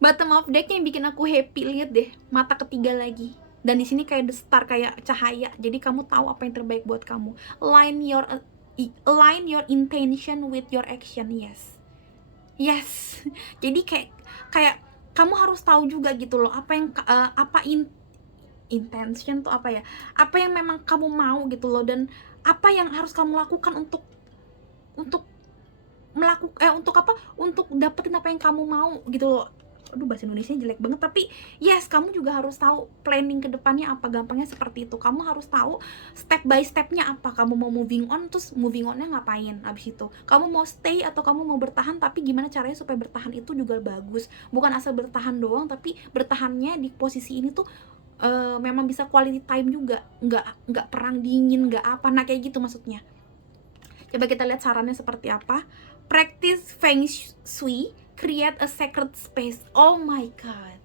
bottom of deck yang bikin aku happy. Lihat deh, mata ketiga lagi. Dan di sini kayak the star, kayak cahaya. Jadi kamu tahu apa yang terbaik buat kamu. Align your intention with your action. Yes. Jadi kayak kamu harus tahu juga gitu loh, apa yang intention tuh apa ya? Apa yang memang kamu mau gitu loh, dan apa yang harus kamu lakukan untuk dapetin apa yang kamu mau gitu loh. Aduh, bahasa Indonesia jelek banget, tapi yes, kamu juga harus tahu planning ke depannya apa. Gampangnya seperti itu. Kamu harus tahu step by stepnya apa. Kamu mau moving on, terus moving onnya ngapain abis itu. Kamu mau stay atau kamu mau bertahan, tapi gimana caranya supaya bertahan itu juga bagus. Bukan asal bertahan doang, tapi bertahannya di posisi ini tuh memang bisa quality time juga. Nggak perang dingin, nggak apa. Nah, kayak gitu maksudnya. Coba kita lihat sarannya seperti apa. Practice Feng Shui, create a sacred space. Oh my god.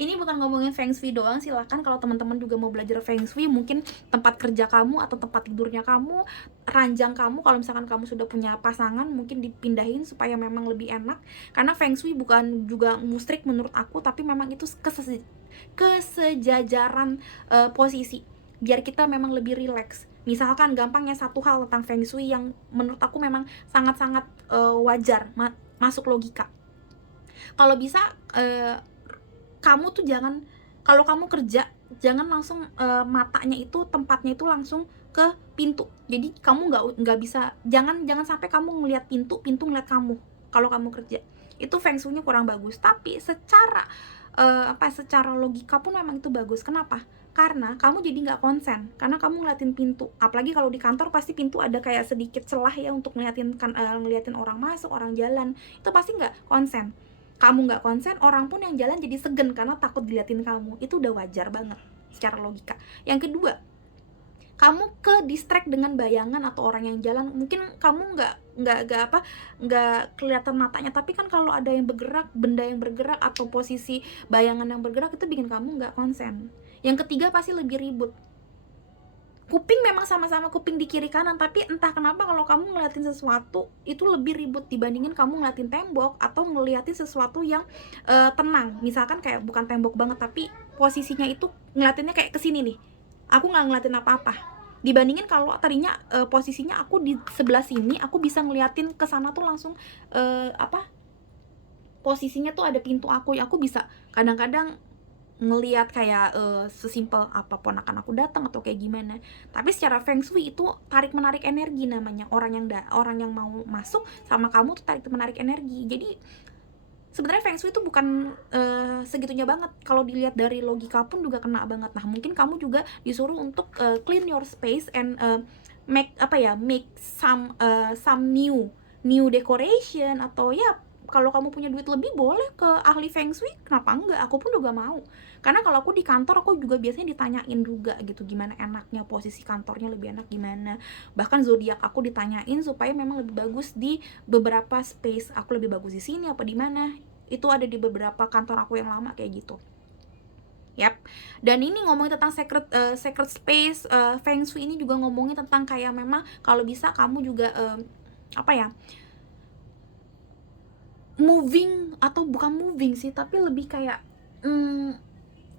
Ini bukan ngomongin Feng Shui doang, silahkan kalau teman-teman juga mau belajar Feng Shui, mungkin tempat kerja kamu atau tempat tidurnya kamu, ranjang kamu, kalau misalkan kamu sudah punya pasangan, mungkin dipindahin supaya memang lebih enak. Karena Feng Shui bukan juga mustrik menurut aku, tapi memang itu kesejajaran posisi, biar kita memang lebih rileks. Misalkan gampangnya satu hal tentang Feng Shui yang menurut aku memang sangat-sangat wajar, masuk logika. Kalau bisa kamu tuh jangan, kalau kamu kerja jangan langsung matanya itu, tempatnya itu langsung ke pintu. Jadi kamu nggak bisa, jangan sampai kamu ngelihat pintu ngeliat kamu kalau kamu kerja. Itu Feng Shui-nya kurang bagus. Tapi secara secara logika pun memang itu bagus. Kenapa? Karena kamu jadi nggak konsen, karena kamu ngeliatin pintu. Apalagi kalau di kantor pasti pintu ada kayak sedikit celah ya untuk ngeliatin orang masuk, orang jalan. Itu pasti nggak konsen. Kamu nggak konsen, orang pun yang jalan jadi segen karena takut diliatin kamu. Itu udah wajar banget secara logika. Yang kedua, kamu ke distract dengan bayangan atau orang yang jalan. Mungkin kamu nggak kelihatan matanya, tapi kan kalau ada yang bergerak, benda yang bergerak atau posisi bayangan yang bergerak, itu bikin kamu nggak konsen. Yang ketiga pasti lebih ribut. Kuping memang sama-sama kuping di kiri kanan, tapi entah kenapa kalau kamu ngeliatin sesuatu itu lebih ribut dibandingin kamu ngeliatin tembok atau ngeliatin sesuatu yang tenang. Misalkan kayak bukan tembok banget, tapi posisinya itu ngeliatinnya kayak kesini nih. Aku nggak ngeliatin apa-apa. Dibandingin kalau tadinya posisinya aku di sebelah sini, aku bisa ngeliatin ke sana tuh langsung posisinya tuh ada pintu aku bisa kadang-kadang ngelihat kayak sesimpel apa ponakan aku datang atau kayak gimana. Tapi secara feng shui itu tarik menarik energi namanya. Orang yang mau masuk sama kamu tuh tarik menarik energi. Jadi sebenarnya feng shui itu bukan segitunya banget. Kalau dilihat dari logika pun juga kena banget. Nah, mungkin kamu juga disuruh untuk clean your space and make some new decoration, atau ya kalau kamu punya duit lebih boleh ke ahli feng shui, kenapa enggak? Aku pun juga mau. Karena kalau aku di kantor aku juga biasanya ditanyain juga gitu, gimana enaknya posisi kantornya lebih enak gimana. Bahkan zodiak aku ditanyain supaya memang lebih bagus di beberapa space. Aku lebih bagus di sini apa di mana? Itu ada di beberapa kantor aku yang lama kayak gitu. Yap. Dan ini ngomongin tentang sacred space, feng shui ini juga ngomongin tentang kayak memang kalau bisa kamu juga moving, atau bukan moving sih, tapi lebih kayak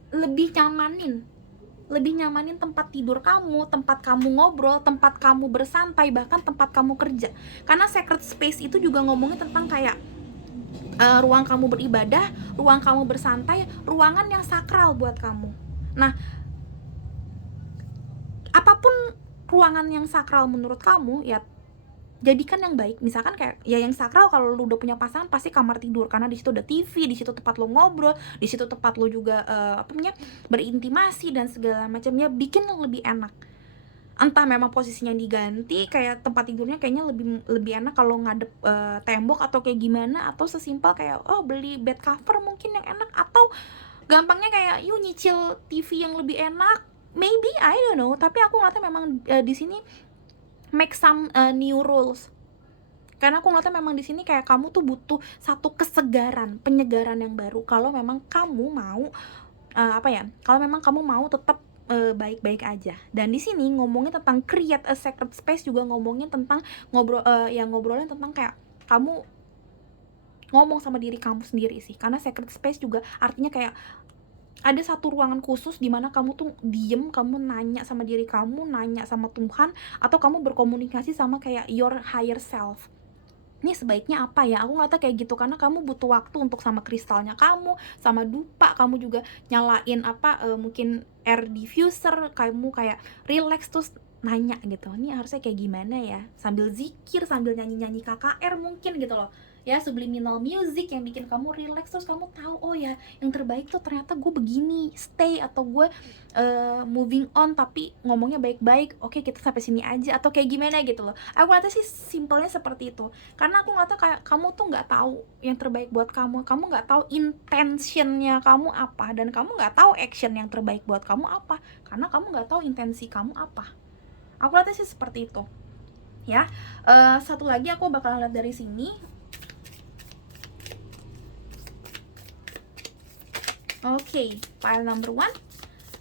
lebih nyamanin tempat tidur kamu, tempat kamu ngobrol, tempat kamu bersantai, bahkan tempat kamu kerja. Karena sacred space itu juga ngomongin tentang kayak ruang kamu beribadah, ruang kamu bersantai, ruangan yang sakral buat kamu. Nah, apapun ruangan yang sakral menurut kamu, ya jadikan yang baik. Misalkan kayak ya yang sakral, kalau lu udah punya pasangan pasti kamar tidur, karena di situ ada TV, di situ tempat lo ngobrol, di situ tempat lo juga berintimasi dan segala macamnya, bikin lebih enak. Entah memang posisinya diganti, kayak tempat tidurnya kayaknya lebih enak kalau ngadep tembok atau kayak gimana, atau sesimpel kayak beli bed cover mungkin yang enak, atau gampangnya kayak nyicil TV yang lebih enak, maybe I don't know. Tapi aku ngeliatnya memang di sini make some new rules, karena aku ngeliatnya memang di sini kayak kamu tuh butuh satu penyegaran yang baru. Kalau memang kamu mau kalau memang kamu mau tetap baik-baik aja. Dan di sini ngomongin tentang create a sacred space, juga ngomongin tentang ngobrolin tentang kayak kamu ngomong sama diri kamu sendiri sih. Karena sacred space juga artinya kayak ada satu ruangan khusus di mana kamu tuh diem, kamu nanya sama diri kamu, nanya sama Tuhan, atau kamu berkomunikasi sama kayak your higher self. Ini sebaiknya apa ya? Aku ngeliatnya kayak gitu, karena kamu butuh waktu untuk sama kristalnya kamu, sama dupa, kamu juga nyalain mungkin air diffuser, kamu kayak relax terus nanya gitu, ini harusnya kayak gimana ya, sambil zikir, sambil nyanyi-nyanyi KKR mungkin gitu loh ya, subliminal music yang bikin kamu relax, terus kamu tahu oh ya yang terbaik tuh ternyata gue begini, stay, atau gue moving on tapi ngomongnya baik-baik, oke kita sampai sini aja, atau kayak gimana gitu loh. Aku ngeliatnya sih simpelnya seperti itu, karena aku ngeliatnya kayak kamu tuh nggak tahu yang terbaik buat kamu nggak tahu intentionnya kamu apa, dan kamu nggak tahu action yang terbaik buat kamu apa, karena kamu nggak tahu intensi kamu apa. Aku lihatnya sih seperti itu ya. Satu lagi aku bakal lihat dari sini. Oke, file number 1.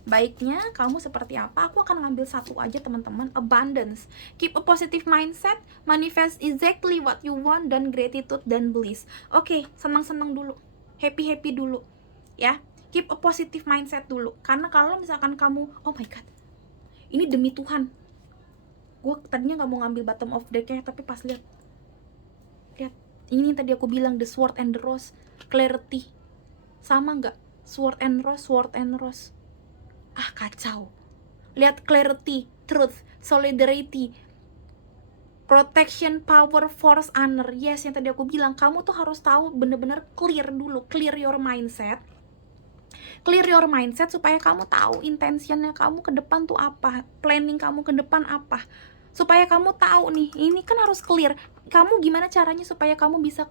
Baiknya kamu seperti apa? Aku akan ngambil satu aja teman-teman. Abundance. Keep a positive mindset, manifest exactly what you want, dan gratitude dan bliss. Oke, senang-senang dulu, happy-happy dulu ya. Keep a positive mindset dulu, karena kalau misalkan kamu, oh my god, ini demi Tuhan, gue tadinya nggak mau ngambil bottom of deck-nya, tapi pas lihat ini tadi aku bilang the sword and the rose, clarity, sama nggak? Sword and rose. Kacau. Lihat clarity, truth, solidarity, protection, power, force, honor. Yes, yang tadi aku bilang, kamu tuh harus tahu bener-bener clear dulu, clear your mindset supaya kamu tahu intentionnya kamu ke depan tuh apa, planning kamu ke depan apa, supaya kamu tahu nih, ini kan harus clear. Kamu gimana caranya supaya kamu bisa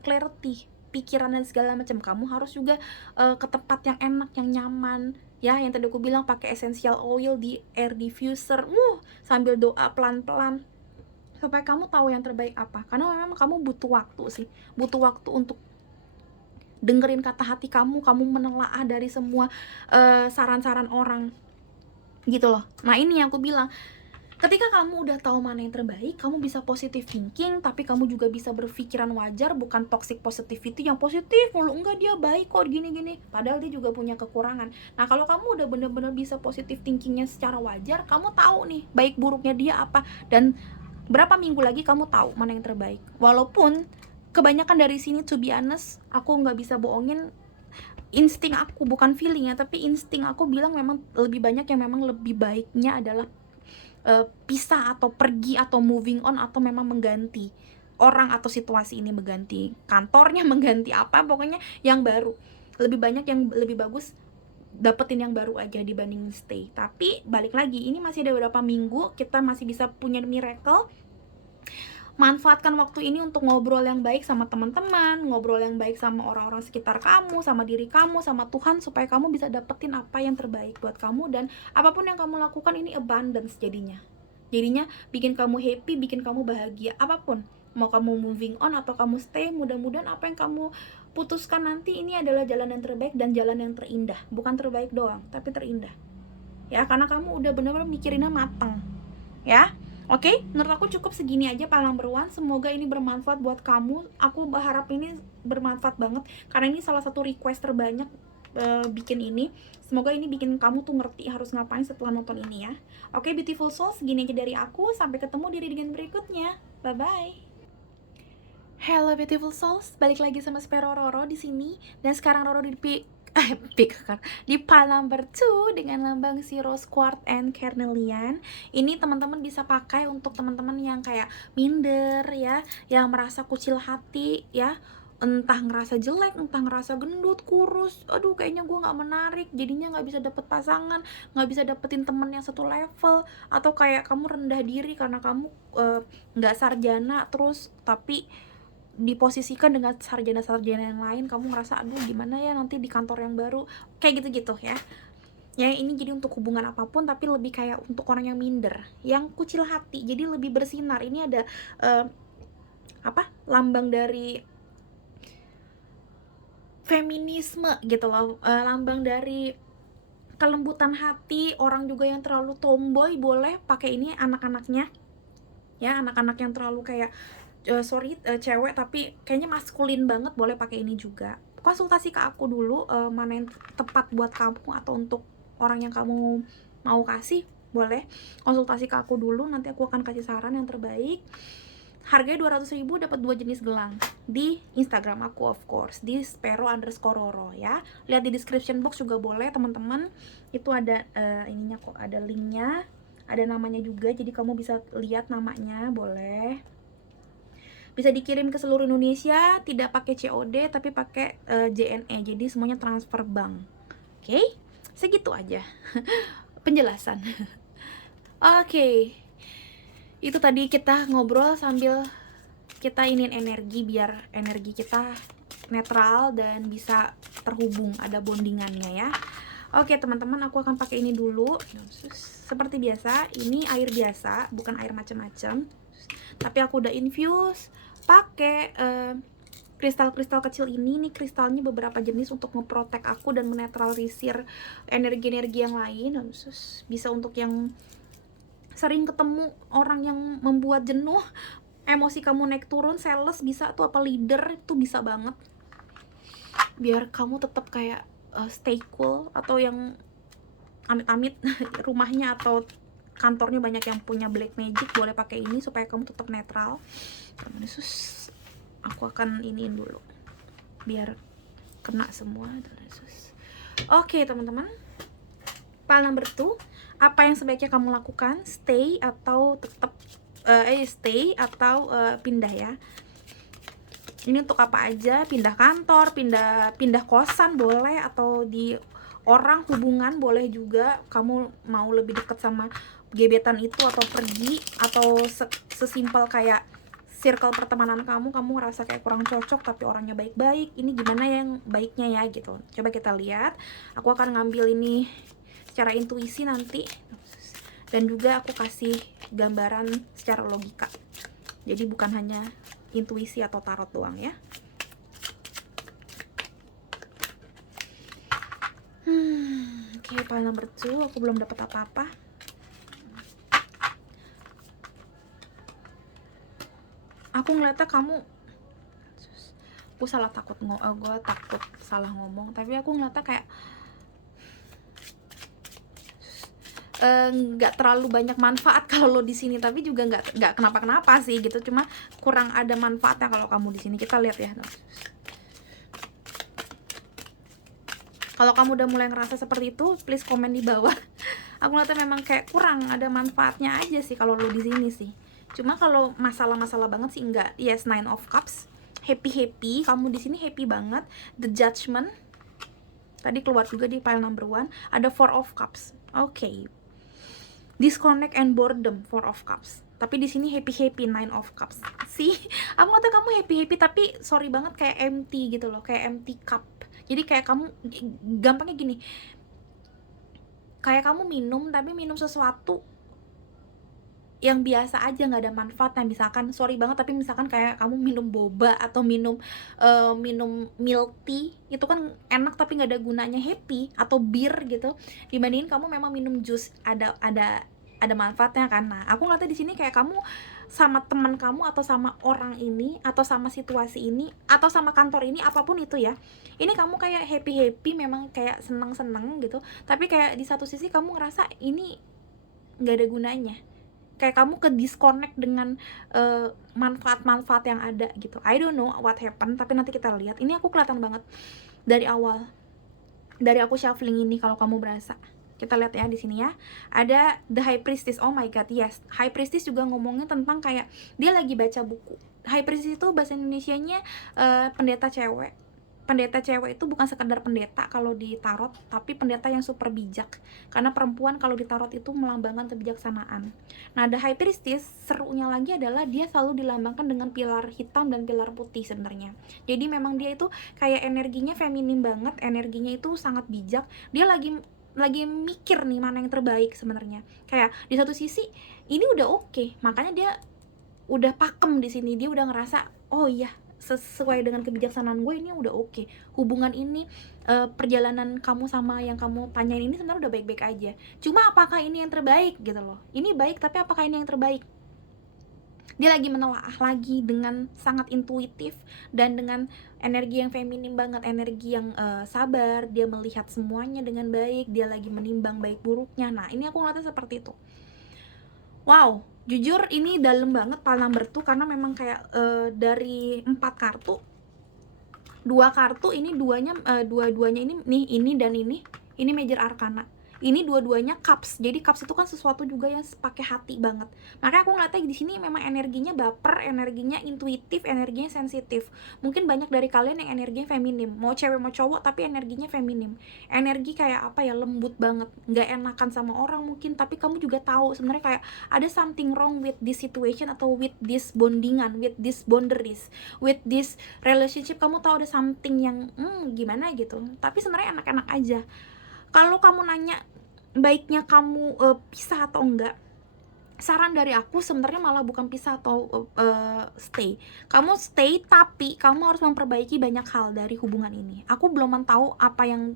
clarity pikiran dan segala macam? Kamu harus juga ke tempat yang enak, yang nyaman ya, yang tadi aku bilang pakai essential oil di air diffuser, sambil doa pelan-pelan supaya kamu tahu yang terbaik apa. Karena memang kamu butuh waktu untuk dengerin kata hati kamu menelaah dari semua saran-saran orang gitu loh. Nah, ini yang aku bilang, Ketika kamu udah tahu mana yang terbaik, kamu bisa positive thinking, tapi kamu juga bisa berpikiran wajar, bukan toxic positivity yang positif mulu, enggak dia baik kok gini-gini, padahal dia juga punya kekurangan. Nah, kalau kamu udah bener-bener bisa positive thinkingnya secara wajar, kamu tahu nih baik buruknya dia apa, dan berapa minggu lagi kamu tahu mana yang terbaik. Walaupun kebanyakan dari sini, to be honest, aku nggak bisa bohongin, insting aku, bukan feeling ya, tapi insting aku bilang memang lebih banyak yang memang lebih baiknya adalah pisah atau pergi atau moving on, atau memang mengganti orang atau situasi ini, mengganti kantornya, mengganti apa, pokoknya yang baru. Lebih banyak yang lebih bagus dapetin yang baru aja dibanding stay. Tapi balik lagi, ini masih ada beberapa minggu, kita masih bisa punya miracle. Manfaatkan waktu ini untuk ngobrol yang baik sama teman-teman, ngobrol yang baik sama orang-orang sekitar kamu, sama diri kamu, sama Tuhan, supaya kamu bisa dapetin apa yang terbaik buat kamu. Dan apapun yang kamu lakukan ini abundance jadinya bikin kamu happy, bikin kamu bahagia. Apapun, mau kamu moving on atau kamu stay, mudah-mudahan apa yang kamu putuskan nanti ini adalah jalan yang terbaik dan jalan yang terindah. Bukan terbaik doang, tapi terindah ya, karena kamu udah benar-benar mikirinnya matang ya. Oke, menurut aku cukup segini aja Pak Number One. Semoga ini bermanfaat buat kamu. Aku berharap ini bermanfaat banget, karena ini salah satu request terbanyak bikin ini. Semoga ini bikin kamu tuh ngerti harus ngapain setelah nonton ini ya. Oke, beautiful soul, segini aja dari aku. Sampai ketemu di readingan berikutnya. Bye-bye. Hello beautiful souls, balik lagi sama Spero Roro di sini. Dan sekarang Roro di di pile number 2 dengan lambang si Rose Quartz and Carnelian. Ini teman-teman bisa pakai untuk teman-teman yang kayak minder ya, yang merasa kucil hati ya, entah ngerasa jelek, entah ngerasa gendut, kurus, aduh kayaknya gue nggak menarik, jadinya nggak bisa dapet pasangan, nggak bisa dapetin temen yang satu level, atau kayak kamu rendah diri karena kamu nggak sarjana, terus tapi diposisikan dengan sarjana-sarjana yang lain, kamu ngerasa aduh gimana ya nanti di kantor yang baru, kayak gitu-gitu ya. Ya ini jadi untuk hubungan apapun, tapi lebih kayak untuk orang yang minder, yang kucil hati, jadi lebih bersinar. Ini ada lambang dari feminisme gitu loh, lambang dari kelembutan hati. Orang juga yang terlalu tomboy boleh pakai ini, anak-anaknya ya, anak-anak yang terlalu kayak cewek tapi kayaknya maskulin banget boleh pakai ini juga. Konsultasi ke aku dulu mana yang tepat buat kamu atau untuk orang yang kamu mau kasih, boleh konsultasi ke aku dulu, nanti aku akan kasih saran yang terbaik. Harganya 200.000 dapat 2 jenis gelang di Instagram aku, of course, di spero_roro ya. Lihat di description box juga boleh teman-teman, itu ada ininya kok, ada linknya, ada namanya juga, jadi kamu bisa lihat namanya. Boleh, bisa dikirim ke seluruh Indonesia, tidak pakai COD tapi pakai JNE, jadi semuanya transfer bank. Oke, segitu aja penjelasan. Oke, itu tadi kita ngobrol sambil kita iniin energi, biar energi kita netral dan bisa terhubung, ada bondingannya ya. Oke teman-teman, aku akan pakai ini dulu. Seperti biasa, ini air biasa, bukan air macam-macam, tapi aku udah infuse pakai kristal-kristal kecil ini. Nih kristalnya beberapa jenis untuk memprotek aku dan menetralisir energi-energi yang lain. Bisa untuk yang sering ketemu orang yang membuat jenuh, emosi kamu naik turun, sales bisa tuh, apa leader itu bisa banget, biar kamu tetap kayak stay cool. Atau yang amit-amit rumahnya atau kantornya banyak yang punya black magic, boleh pakai ini supaya kamu tetap netral. Aku akan iniin dulu biar kena semua. Oke teman-teman, pile number 2, apa yang sebaiknya kamu lakukan, stay atau tetap pindah ya. Ini untuk apa aja, pindah kantor, pindah kosan boleh, atau di orang hubungan boleh juga, kamu mau lebih dekat sama gebetan itu atau pergi, atau sesimpel kayak circle pertemanan kamu ngerasa kayak kurang cocok tapi orangnya baik-baik, ini gimana yang baiknya ya gitu. Coba kita lihat, aku akan ngambil ini secara intuisi nanti, dan juga aku kasih gambaran secara logika, jadi bukan hanya intuisi atau tarot doang ya. Oke, pile number 2, aku belum dapat apa-apa. aku ngeliatnya kamu, gue takut salah ngomong, tapi aku ngeliatnya kayak nggak terlalu banyak manfaat kalau lo di sini, tapi juga nggak kenapa-kenapa sih gitu, cuma kurang ada manfaatnya kalau kamu di sini. Kita lihat ya. Kalau kamu udah mulai ngerasa seperti itu, please komen di bawah. Aku ngeliatnya memang kayak kurang ada manfaatnya aja sih kalau lo di sini sih. Cuma kalau masalah-masalah banget sih enggak. Yes, Nine of Cups, happy, kamu di sini happy banget. The Judgment tadi keluar juga di pile number 1. Ada Four of Cups. Oke. Disconnect and boredom, Four of Cups. Tapi di sini happy, Nine of Cups. Sih, aku ngeliatnya kamu happy, tapi sorry banget kayak empty gitu loh, kayak empty cup. Jadi kayak kamu, gampangnya gini, kayak kamu minum tapi minum sesuatu yang biasa aja, nggak ada manfaatnya. Misalkan, sorry banget tapi misalkan kayak kamu minum boba atau minum milk tea, itu kan enak tapi nggak ada gunanya, happy. Atau bir gitu, dibandingin kamu memang minum jus ada manfaatnya kan. Nah, aku ngeliatnya di sini kayak kamu sama teman kamu atau sama orang ini atau sama situasi ini atau sama kantor ini, apapun itu ya, ini kamu kayak happy, memang kayak seneng gitu, tapi kayak di satu sisi kamu ngerasa ini nggak ada gunanya, kayak kamu ke disconnect dengan manfaat-manfaat yang ada gitu. I don't know what happened, tapi nanti kita lihat. Ini aku kelihatan banget dari awal, dari aku shuffling ini kalau kamu berasa. Kita lihat ya di sini ya. Ada The High Priestess. Oh my god, yes. High Priestess juga ngomongnya tentang kayak dia lagi baca buku. High Priestess itu bahasa Indonesianya pendeta cewek. Pendeta cewek itu bukan sekedar pendeta kalau di tarot, tapi pendeta yang super bijak. Karena perempuan kalau di tarot itu melambangkan kebijaksanaan. Nah, The High Priestess serunya lagi adalah dia selalu dilambangkan dengan pilar hitam dan pilar putih sebenarnya. Jadi memang dia itu kayak energinya feminim banget, energinya itu sangat bijak. Dia lagi mikir nih mana yang terbaik sebenarnya. Kayak di satu sisi ini udah oke, makanya dia udah pakem di sini. Dia udah ngerasa, oh iya, sesuai dengan kebijaksanaan gue ini udah oke. Hubungan ini, perjalanan kamu sama yang kamu tanyain ini sebenarnya udah baik-baik aja. Cuma apakah ini yang terbaik gitu loh. Ini baik, tapi apakah ini yang terbaik? Dia lagi menelaah lagi dengan sangat intuitif dan dengan energi yang feminim banget, energi yang sabar. Dia melihat semuanya dengan baik, dia lagi menimbang baik buruknya. Nah, ini aku ngeliatnya seperti itu. Wow, jujur ini dalam banget pile number 2, karena memang kayak dari 4 kartu, 2 kartu ini dua-duanya ini dan ini major arcana. Ini dua-duanya cups. Jadi cups itu kan sesuatu juga yang pakai hati banget. Makanya aku ngeliatnya di sini memang energinya baper, energinya intuitif, energinya sensitif. Mungkin banyak dari kalian yang energinya feminim, mau cewek mau cowok tapi energinya feminim. Energi kayak apa ya, lembut banget, nggak enakan sama orang mungkin, tapi kamu juga tahu sebenarnya kayak ada something wrong with this situation atau with this bondingan, with this boundaries, with this relationship. Kamu tahu ada something yang gimana gitu, tapi sebenarnya enak-enak aja. Kalau kamu nanya baiknya kamu pisah atau enggak, saran dari aku sebenarnya malah bukan pisah atau stay. Kamu stay, tapi kamu harus memperbaiki banyak hal dari hubungan ini. Aku belum tahu apa yang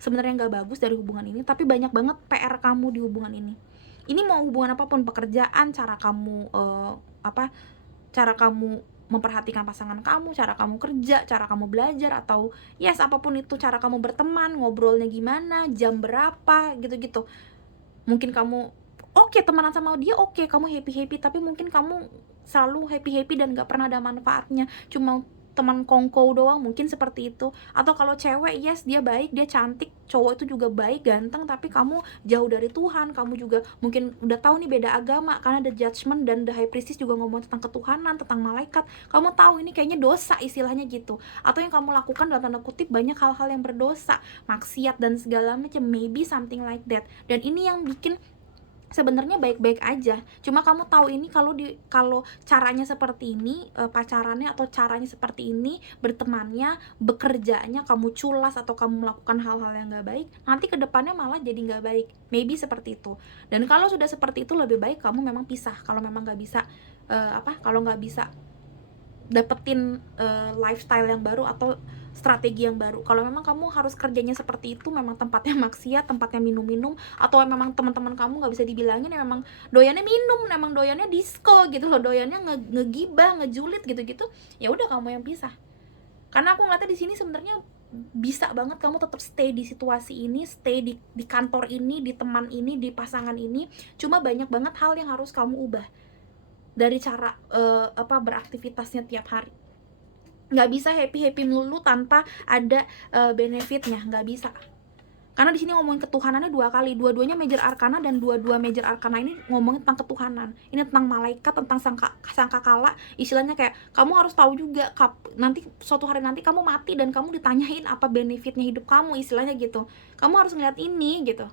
sebenarnya nggak bagus dari hubungan ini, tapi banyak banget PR kamu di hubungan ini. Ini mau hubungan apapun, pekerjaan, cara kamu cara kamu memperhatikan pasangan kamu, cara kamu kerja, cara kamu belajar, atau yes apapun itu, cara kamu berteman, ngobrolnya gimana, jam berapa, gitu-gitu. Mungkin kamu oke temenan sama dia, oke kamu happy, tapi mungkin kamu selalu happy dan gak pernah ada manfaatnya, cuma teman kongko doang, mungkin seperti itu. Atau kalau cewek, yes dia baik, dia cantik, cowok itu juga baik, ganteng, tapi kamu jauh dari Tuhan. Kamu juga mungkin udah tahu nih beda agama, karena The Judgment dan The High Priestess juga ngomong tentang ketuhanan, tentang malaikat. Kamu tahu ini kayaknya dosa istilahnya gitu, atau yang kamu lakukan dalam tanda kutip banyak hal-hal yang berdosa, maksiat dan segala macam, maybe something like that. Dan ini yang bikin sebenarnya baik-baik aja, cuma kamu tahu ini kalau caranya seperti ini, pacarannya atau caranya seperti ini, bertemannya, bekerjanya, kamu culas atau kamu melakukan hal-hal yang nggak baik, nanti kedepannya malah jadi nggak baik, maybe seperti itu. Dan kalau sudah seperti itu, lebih baik kamu memang pisah. Kalau memang nggak bisa kalau nggak bisa dapetin lifestyle yang baru atau strategi yang baru. Kalau memang kamu harus kerjanya seperti itu, memang tempatnya maksiat, tempatnya minum-minum, atau memang teman-teman kamu nggak bisa dibilangin ya memang doyannya minum, memang doyannya disco gitu loh, doyannya ngegibah, ngejulit gitu-gitu, ya udah kamu yang pisah. Karena aku ngeliatnya di sini sebenarnya bisa banget kamu tetap stay di situasi ini, stay di kantor ini, di teman ini, di pasangan ini. Cuma banyak banget hal yang harus kamu ubah dari cara beraktivitasnya tiap hari. Nggak bisa happy melulu tanpa ada benefitnya, nggak bisa. Karena di sini ngomongin ketuhanannya 2 kali, dua-duanya major arcana, dan dua-dua major arcana ini ngomongin tentang ketuhanan. Ini tentang malaikat, tentang sangkakala. Istilahnya kayak kamu harus tahu juga nanti suatu hari nanti kamu mati dan kamu ditanyain apa benefitnya hidup kamu, istilahnya gitu. Kamu harus ngeliat ini gitu.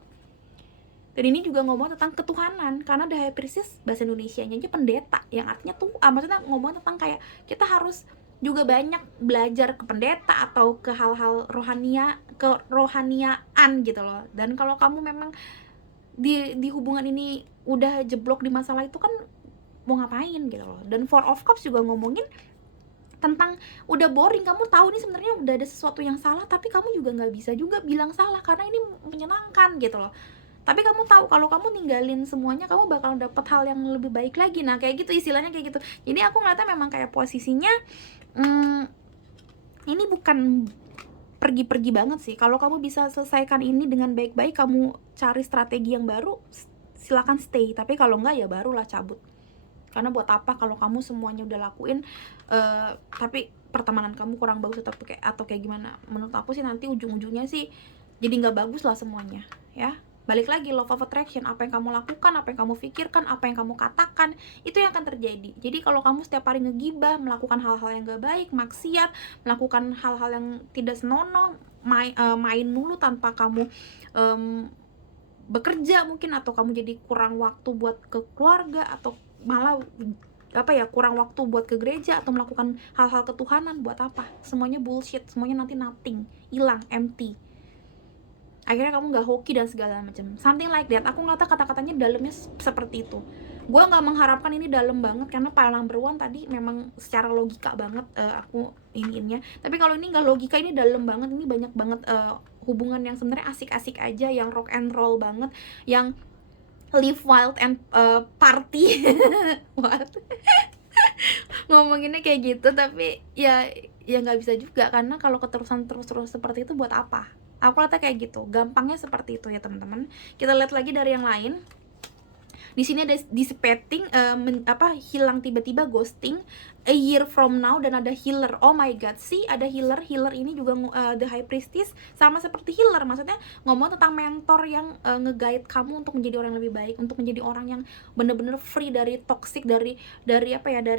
Dan ini juga ngomong tentang ketuhanan, karena The High Priestess bahasa Indonesianya aja pendeta, yang artinya tuh maksudnya ngomong tentang kayak kita harus juga banyak belajar ke pendeta atau ke hal-hal kerohaniaan gitu loh. Dan kalau kamu memang di hubungan ini udah jeblok di masalah itu kan mau ngapain gitu loh. Dan Four of Cups juga ngomongin tentang udah boring, kamu tahu nih sebenarnya udah ada sesuatu yang salah, tapi kamu juga nggak bisa juga bilang salah karena ini menyenangkan gitu loh. Tapi kamu tahu kalau kamu ninggalin semuanya kamu bakal dapet hal yang lebih baik lagi. Nah kayak gitu, istilahnya kayak gitu. Jadi aku ngeliatnya memang kayak posisinya ini bukan pergi-pergi banget sih. Kalau kamu bisa selesaikan ini dengan baik-baik, kamu cari strategi yang baru, silakan stay. Tapi kalau enggak ya barulah cabut. Karena buat apa kalau kamu semuanya udah lakuin tapi pertemanan kamu kurang bagus atau kayak gimana. Menurut aku sih nanti ujung-ujungnya sih jadi nggak bagus lah semuanya, ya. Balik lagi, law of attraction, apa yang kamu lakukan, apa yang kamu pikirkan, apa yang kamu katakan, itu yang akan terjadi. Jadi kalau kamu setiap hari ngegibah, melakukan hal-hal yang gak baik, maksiat, melakukan hal-hal yang tidak senonoh, main mulu tanpa kamu bekerja mungkin, atau kamu jadi kurang waktu buat ke keluarga, atau malah kurang waktu buat ke gereja atau melakukan hal-hal ketuhanan, buat apa? Semuanya bullshit, semuanya nanti nothing, hilang, empty. Akhirnya kamu nggak hoki dan segala macam, something like that. Aku ngeliat kata-katanya dalamnya seperti itu. Gue nggak mengharapkan ini dalam banget karena pile number 1 tadi memang secara logika banget aku ininya. Tapi kalau ini nggak logika, ini dalam banget. Ini banyak banget hubungan yang sebenarnya asik-asik aja, yang rock and roll banget, yang live wild and party. What? Ngomonginnya kayak gitu, tapi ya nggak bisa juga, karena kalau keterusan terus seperti itu buat apa? Aku lihatnya kayak gitu, gampangnya seperti itu ya teman-teman. Kita lihat lagi dari yang lain. Di sini ada dissipating, hilang tiba-tiba, ghosting, a year from now, dan ada healer. Oh my god, sih ada healer ini juga The High Priestess, sama seperti healer, maksudnya ngomong tentang mentor yang nge-guide kamu untuk menjadi orang yang lebih baik, untuk menjadi orang yang bener-bener free dari toxic, dari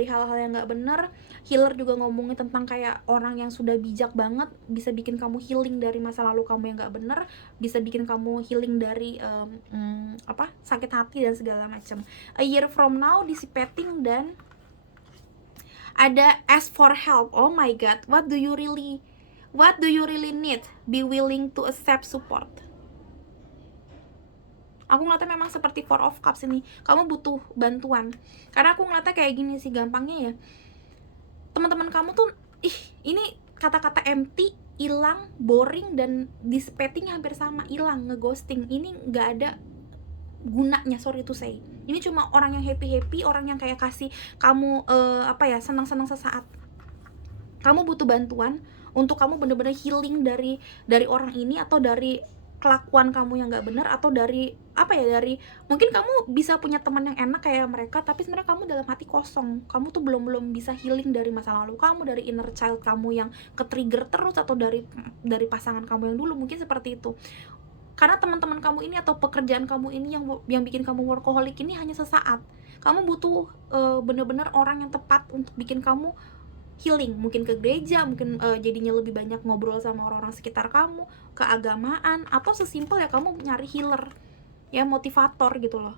hal-hal yang nggak bener. Healer juga ngomongin tentang kayak orang yang sudah bijak banget, bisa bikin kamu healing dari masa lalu kamu yang nggak bener, bisa bikin kamu healing dari sakit hati dan segala macam. A year from now, dissipating, dan ada ask for help. Oh my god, what do you really need? Be willing to accept support. Aku ngeliatnya memang seperti Four of Cups ini, kamu butuh bantuan. Karena aku ngeliatnya kayak gini sih gampangnya ya, teman-teman kamu tuh ini kata-kata empty, hilang, boring, dan dissipating hampir sama, hilang, ngeghosting. Ini nggak ada gunanya, sorry to say. Ini cuma orang yang happy, orang yang kayak kasih kamu senang-senang sesaat. Kamu butuh bantuan untuk kamu bener-bener healing dari orang ini, atau dari kelakuan kamu yang nggak benar, atau dari mungkin kamu bisa punya teman yang enak kayak mereka, tapi sebenarnya kamu dalam hati kosong. Kamu tuh belum bisa healing dari masa lalu kamu, dari inner child kamu yang ke-trigger terus, atau dari pasangan kamu yang dulu, mungkin seperti itu. Karena teman-teman kamu ini atau pekerjaan kamu ini yang bikin kamu workaholic ini hanya sesaat. Kamu butuh bener-bener orang yang tepat untuk bikin kamu healing, mungkin ke gereja, mungkin jadinya lebih banyak ngobrol sama orang-orang sekitar kamu, keagamaan, atau sesimpel ya kamu nyari healer, ya motivator gitu loh.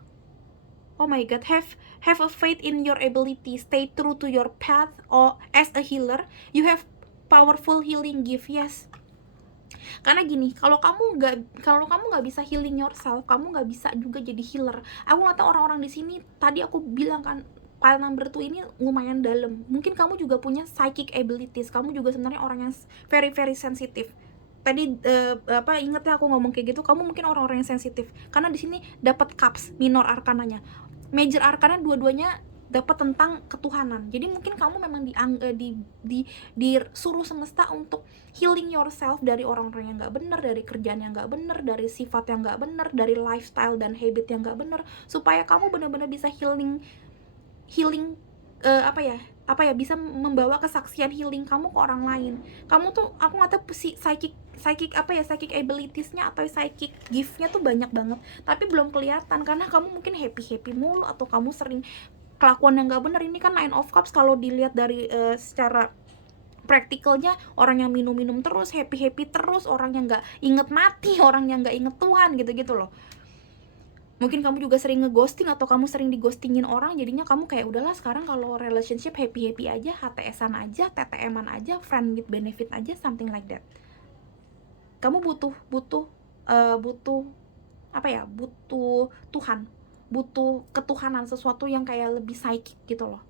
Oh my god, have a faith in your ability, stay true to your path. Or as a healer, you have powerful healing gift. Yes. Karena gini, kalau kamu nggak bisa healing yourself, kamu nggak bisa juga jadi healer. Aku nggak tahu orang-orang di sini, tadi aku bilang kan, pile number 2 ini lumayan dalam. Mungkin kamu juga punya psychic abilities, kamu juga sebenarnya orang yang very very sensitif. Tadi inget ya aku ngomong kayak gitu, kamu mungkin orang-orang yang sensitif karena di sini dapat cups minor arkananya, major arkana dua-duanya dapat tentang ketuhanan. Jadi mungkin kamu memang disuruh semesta untuk healing yourself dari orang-orang yang nggak bener, dari kerjaan yang nggak bener, dari sifat yang nggak bener, dari lifestyle dan habit yang nggak bener, supaya kamu benar-benar bisa healing bisa membawa kesaksian healing kamu ke orang lain. Kamu tuh, aku nggak tahu psychic abilitiesnya atau psychic giftnya tuh banyak banget, tapi belum kelihatan karena kamu mungkin happy mulu, atau kamu sering kelakuan yang nggak bener. Ini kan Nine of Cups, kalau dilihat dari secara praktikalnya, orang yang minum terus, happy terus, orang yang nggak inget mati, orang yang nggak inget Tuhan, gitu loh. Mungkin kamu juga sering ngeghosting atau kamu sering dighostingin orang, jadinya kamu kayak udahlah sekarang kalau relationship happy aja, HTS-an aja, TTM-an aja, friend with benefit aja, something like that. Kamu butuh Tuhan, butuh ketuhanan, sesuatu yang kayak lebih psychic gitu loh.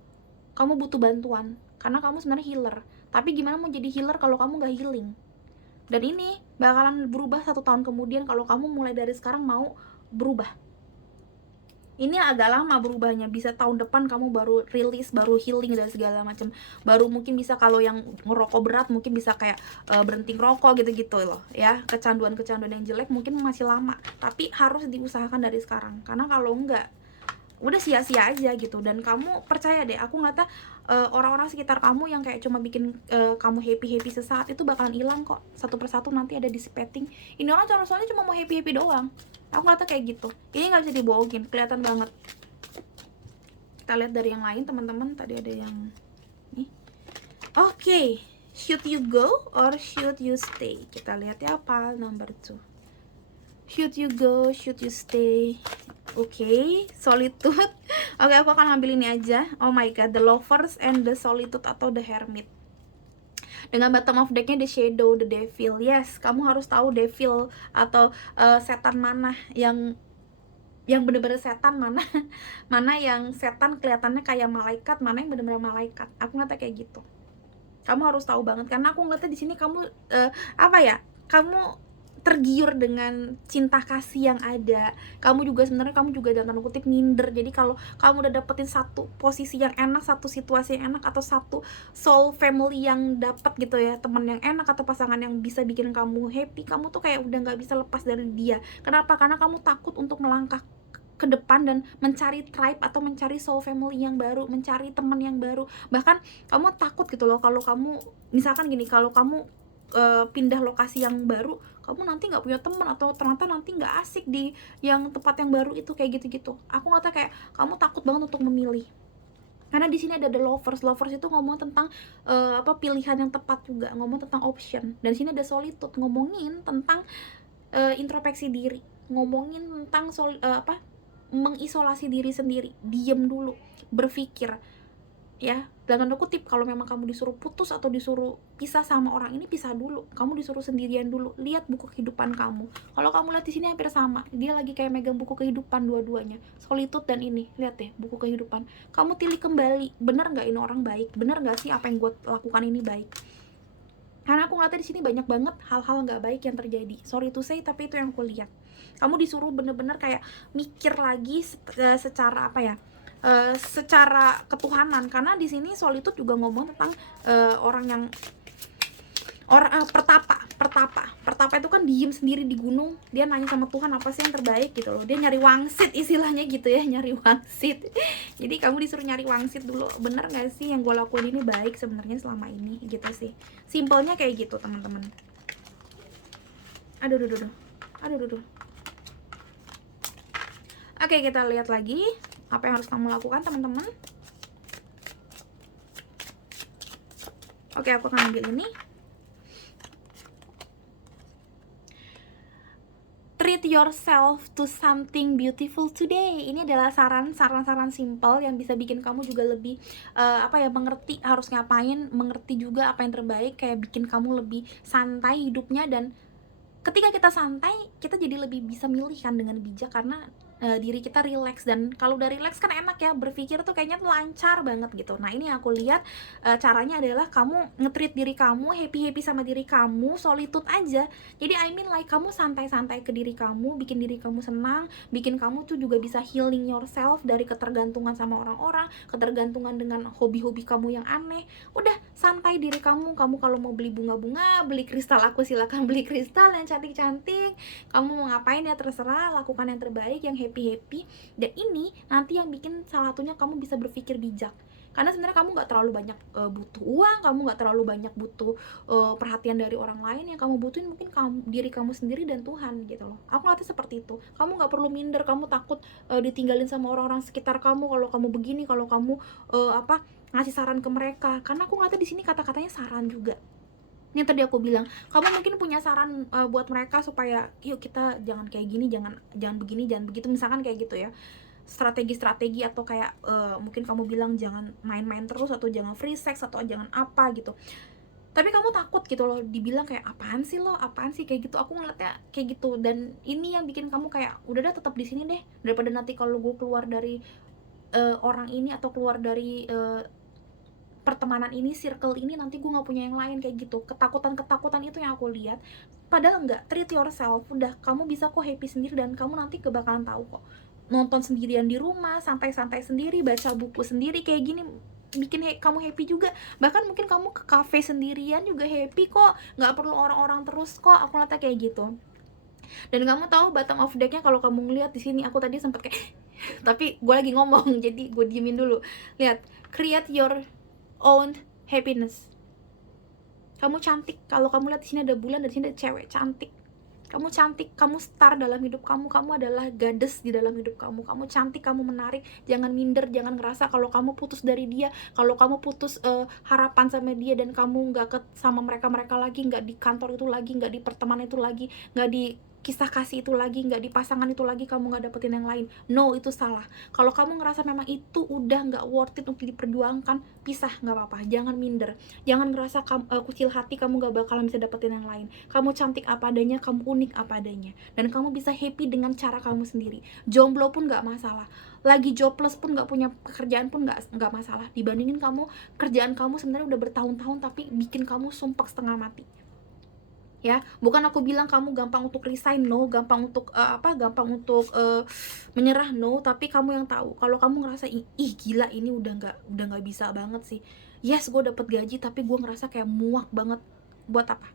Kamu butuh bantuan karena kamu sebenarnya healer, tapi gimana mau jadi healer kalau kamu nggak healing? Dan ini bakalan berubah 1 tahun kemudian kalau kamu mulai dari sekarang mau berubah. Ini agak lama berubahnya, bisa tahun depan kamu baru rilis, baru healing dan segala macam. Baru mungkin bisa, kalau yang ngerokok berat mungkin bisa kayak berhenti ngerokok gitu-gitu loh ya. Kecanduan yang jelek mungkin masih lama, tapi harus diusahakan dari sekarang. Karena kalau enggak, udah sia-sia aja gitu. Dan kamu percaya deh, aku ngeliatnya orang-orang sekitar kamu yang kayak cuma bikin kamu happy sesaat itu bakalan hilang kok, satu persatu nanti ada dissipating. Ini orang soalnya cuma mau happy doang. Aku ngeliatnya kayak gitu. Ini nggak bisa dibohongin, kelihatan banget. Kita lihat dari yang lain teman-teman. Tadi ada yang nih. Oke, should you go or should you stay? Kita lihat ya, pile number 2. Should you go, should you stay? Oke, solitude. Oke, aku akan ambil ini aja. Oh my god, the lovers and the solitude atau the hermit. Dengan bottom of decknya the shadow, the devil. Yes, kamu harus tahu devil atau setan mana yang bener-bener setan, mana yang setan kelihatannya kayak malaikat, mana yang bener-bener malaikat. Aku ngeliatnya kayak gitu. Kamu harus tahu banget karena aku ngeliatnya di sini kamu kamu tergiur dengan cinta kasih yang ada. Kamu juga dalam tanda kutip minder. Jadi kalau kamu udah dapetin satu posisi yang enak, satu situasi yang enak, atau satu soul family yang dapet gitu ya, teman yang enak atau pasangan yang bisa bikin kamu happy, kamu tuh kayak udah nggak bisa lepas dari dia. Kenapa? Karena kamu takut untuk melangkah ke depan dan mencari tribe atau mencari soul family yang baru, mencari teman yang baru. Bahkan kamu takut gitu loh, kalau kamu misalkan gini, kalau kamu pindah lokasi yang baru, kamu nanti nggak punya teman, atau ternyata nanti nggak asik di yang tempat yang baru itu, kayak gitu-gitu. Aku nggak tahu, kayak kamu takut banget untuk memilih. Karena di sini ada the lovers itu ngomong tentang pilihan yang tepat juga, ngomong tentang option. Dan di sini ada solitude, ngomongin tentang introspeksi diri, ngomongin tentang mengisolasi diri sendiri, diem dulu, berpikir ya. Dalam tanda kutip, kalau memang kamu disuruh putus atau disuruh pisah sama orang ini, pisah dulu. Kamu disuruh sendirian dulu. Lihat buku kehidupan kamu. Kalau kamu lihat di sini hampir sama. Dia lagi kayak megang buku kehidupan dua-duanya. Solitude dan ini. Lihat deh buku kehidupan. Kamu pilih kembali. Bener nggak ini orang baik? Bener nggak sih apa yang gue lakukan ini baik? Karena aku ngeliatnya di sini banyak banget hal-hal nggak baik yang terjadi. Sorry to say, tapi itu yang aku lihat. Kamu disuruh bener-bener kayak mikir lagi secara secara ketuhanan. Karena di sini solitude juga ngomong tentang pertapa itu kan diem sendiri di gunung. Dia nanya sama Tuhan apa sih yang terbaik gitu loh. Dia nyari wangsit istilahnya gitu ya, nyari wangsit. Jadi kamu disuruh nyari wangsit dulu. Bener nggak sih yang gue lakuin ini baik sebenarnya selama ini gitu sih. Simpelnya kayak gitu teman-teman. Aduh. Oke, kita lihat lagi apa yang harus kamu lakukan teman-teman. Oke, aku akan ambil ini. Treat yourself to something beautiful today. Ini adalah saran simple yang bisa bikin kamu juga lebih mengerti harus ngapain, mengerti juga apa yang terbaik, kayak bikin kamu lebih santai hidupnya. Dan ketika kita santai, kita jadi lebih bisa milih kan dengan bijak, karena diri kita rileks. Dan kalau udah rileks kan enak ya, berpikir tuh kayaknya tuh lancar banget gitu. Nah ini yang aku lihat, caranya adalah kamu nge-treat diri kamu, happy-happy sama diri kamu, solitude aja. Jadi I mean like kamu santai-santai ke diri kamu, bikin diri kamu senang, bikin kamu tuh juga bisa healing yourself dari ketergantungan sama orang-orang, ketergantungan dengan hobi-hobi kamu yang aneh. Udah santai diri kamu kalau mau beli bunga-bunga, beli kristal, aku silakan beli kristal yang cantik-cantik. Kamu mau ngapain ya terserah, lakukan yang terbaik, yang happy-happy. Dan ini nanti yang bikin salah satunya kamu bisa berpikir bijak. Karena sebenarnya kamu nggak terlalu banyak butuh uang, kamu nggak terlalu banyak butuh perhatian dari orang lain. Yang kamu butuhin mungkin diri kamu sendiri dan Tuhan gitu loh. Aku ngeliatnya seperti itu. Kamu nggak perlu minder, kamu takut ditinggalin sama orang-orang sekitar kamu kalau kamu begini, kalau kamu ngasih saran ke mereka. Karena aku ngeliatnya di sini kata-katanya saran juga. Yang tadi aku bilang, kamu mungkin punya saran buat mereka supaya yuk kita jangan kayak gini, jangan begini, jangan begitu, misalkan kayak gitu ya, strategi-strategi, atau kayak mungkin kamu bilang jangan main-main terus, atau jangan free sex, atau jangan apa gitu. Tapi kamu takut gitu loh dibilang kayak apaan sih kayak gitu. Aku ngeliatnya kayak gitu, dan ini yang bikin kamu kayak udah dah tetap di sini deh, daripada nanti kalau gue keluar dari orang ini, atau keluar dari pertemanan ini, circle ini, nanti gue nggak punya yang lain, kayak gitu. Ketakutan itu yang aku lihat. Padahal enggak, treat yourself. Udah, kamu bisa kok happy sendiri, dan kamu nanti bakalan tahu kok. Nonton sendirian di rumah, santai-santai sendiri, baca buku sendiri kayak gini, bikin kamu happy juga. Bahkan mungkin kamu ke cafe sendirian juga happy kok, nggak perlu orang-orang terus kok. Aku lihatnya kayak gitu. Dan kamu tahu bottom of decknya, kalau kamu ngeliat di sini, aku tadi sempet kayak tapi gue lagi ngomong jadi gue diemin dulu. Lihat, create your own happiness. Kamu cantik. Kalau kamu lihat di sini ada bulan, di sini ada cewek cantik. Kamu cantik, kamu star dalam hidup kamu. Kamu adalah goddess di dalam hidup kamu. Kamu cantik, kamu menarik. Jangan minder, jangan ngerasa kalau kamu putus dari dia, kalau kamu putus harapan sama dia, dan kamu nggak sama mereka lagi, nggak di kantor itu lagi, nggak di pertemanan itu lagi, nggak di kisah kasih itu lagi, nggak di pasangan itu lagi, kamu nggak dapetin yang lain. No, itu salah. Kalau kamu ngerasa memang itu udah nggak worth it untuk diperjuangkan, pisah, nggak apa-apa. Jangan minder, jangan ngerasa kucil hati, kamu nggak bakalan bisa dapetin yang lain. Kamu cantik apa adanya, kamu unik apa adanya, dan kamu bisa happy dengan cara kamu sendiri. Jomblo pun nggak masalah, lagi jobless pun, nggak punya pekerjaan pun nggak masalah. Dibandingin kamu kerjaan kamu sebenarnya udah bertahun-tahun tapi bikin kamu sumpah setengah mati. Ya, bukan aku bilang kamu gampang untuk resign, no, gampang untuk menyerah, no, tapi kamu yang tahu. Kalau kamu ngerasa ih gila, ini udah nggak bisa banget sih. Yes, gue dapet gaji tapi gue ngerasa kayak muak banget. Buat apa?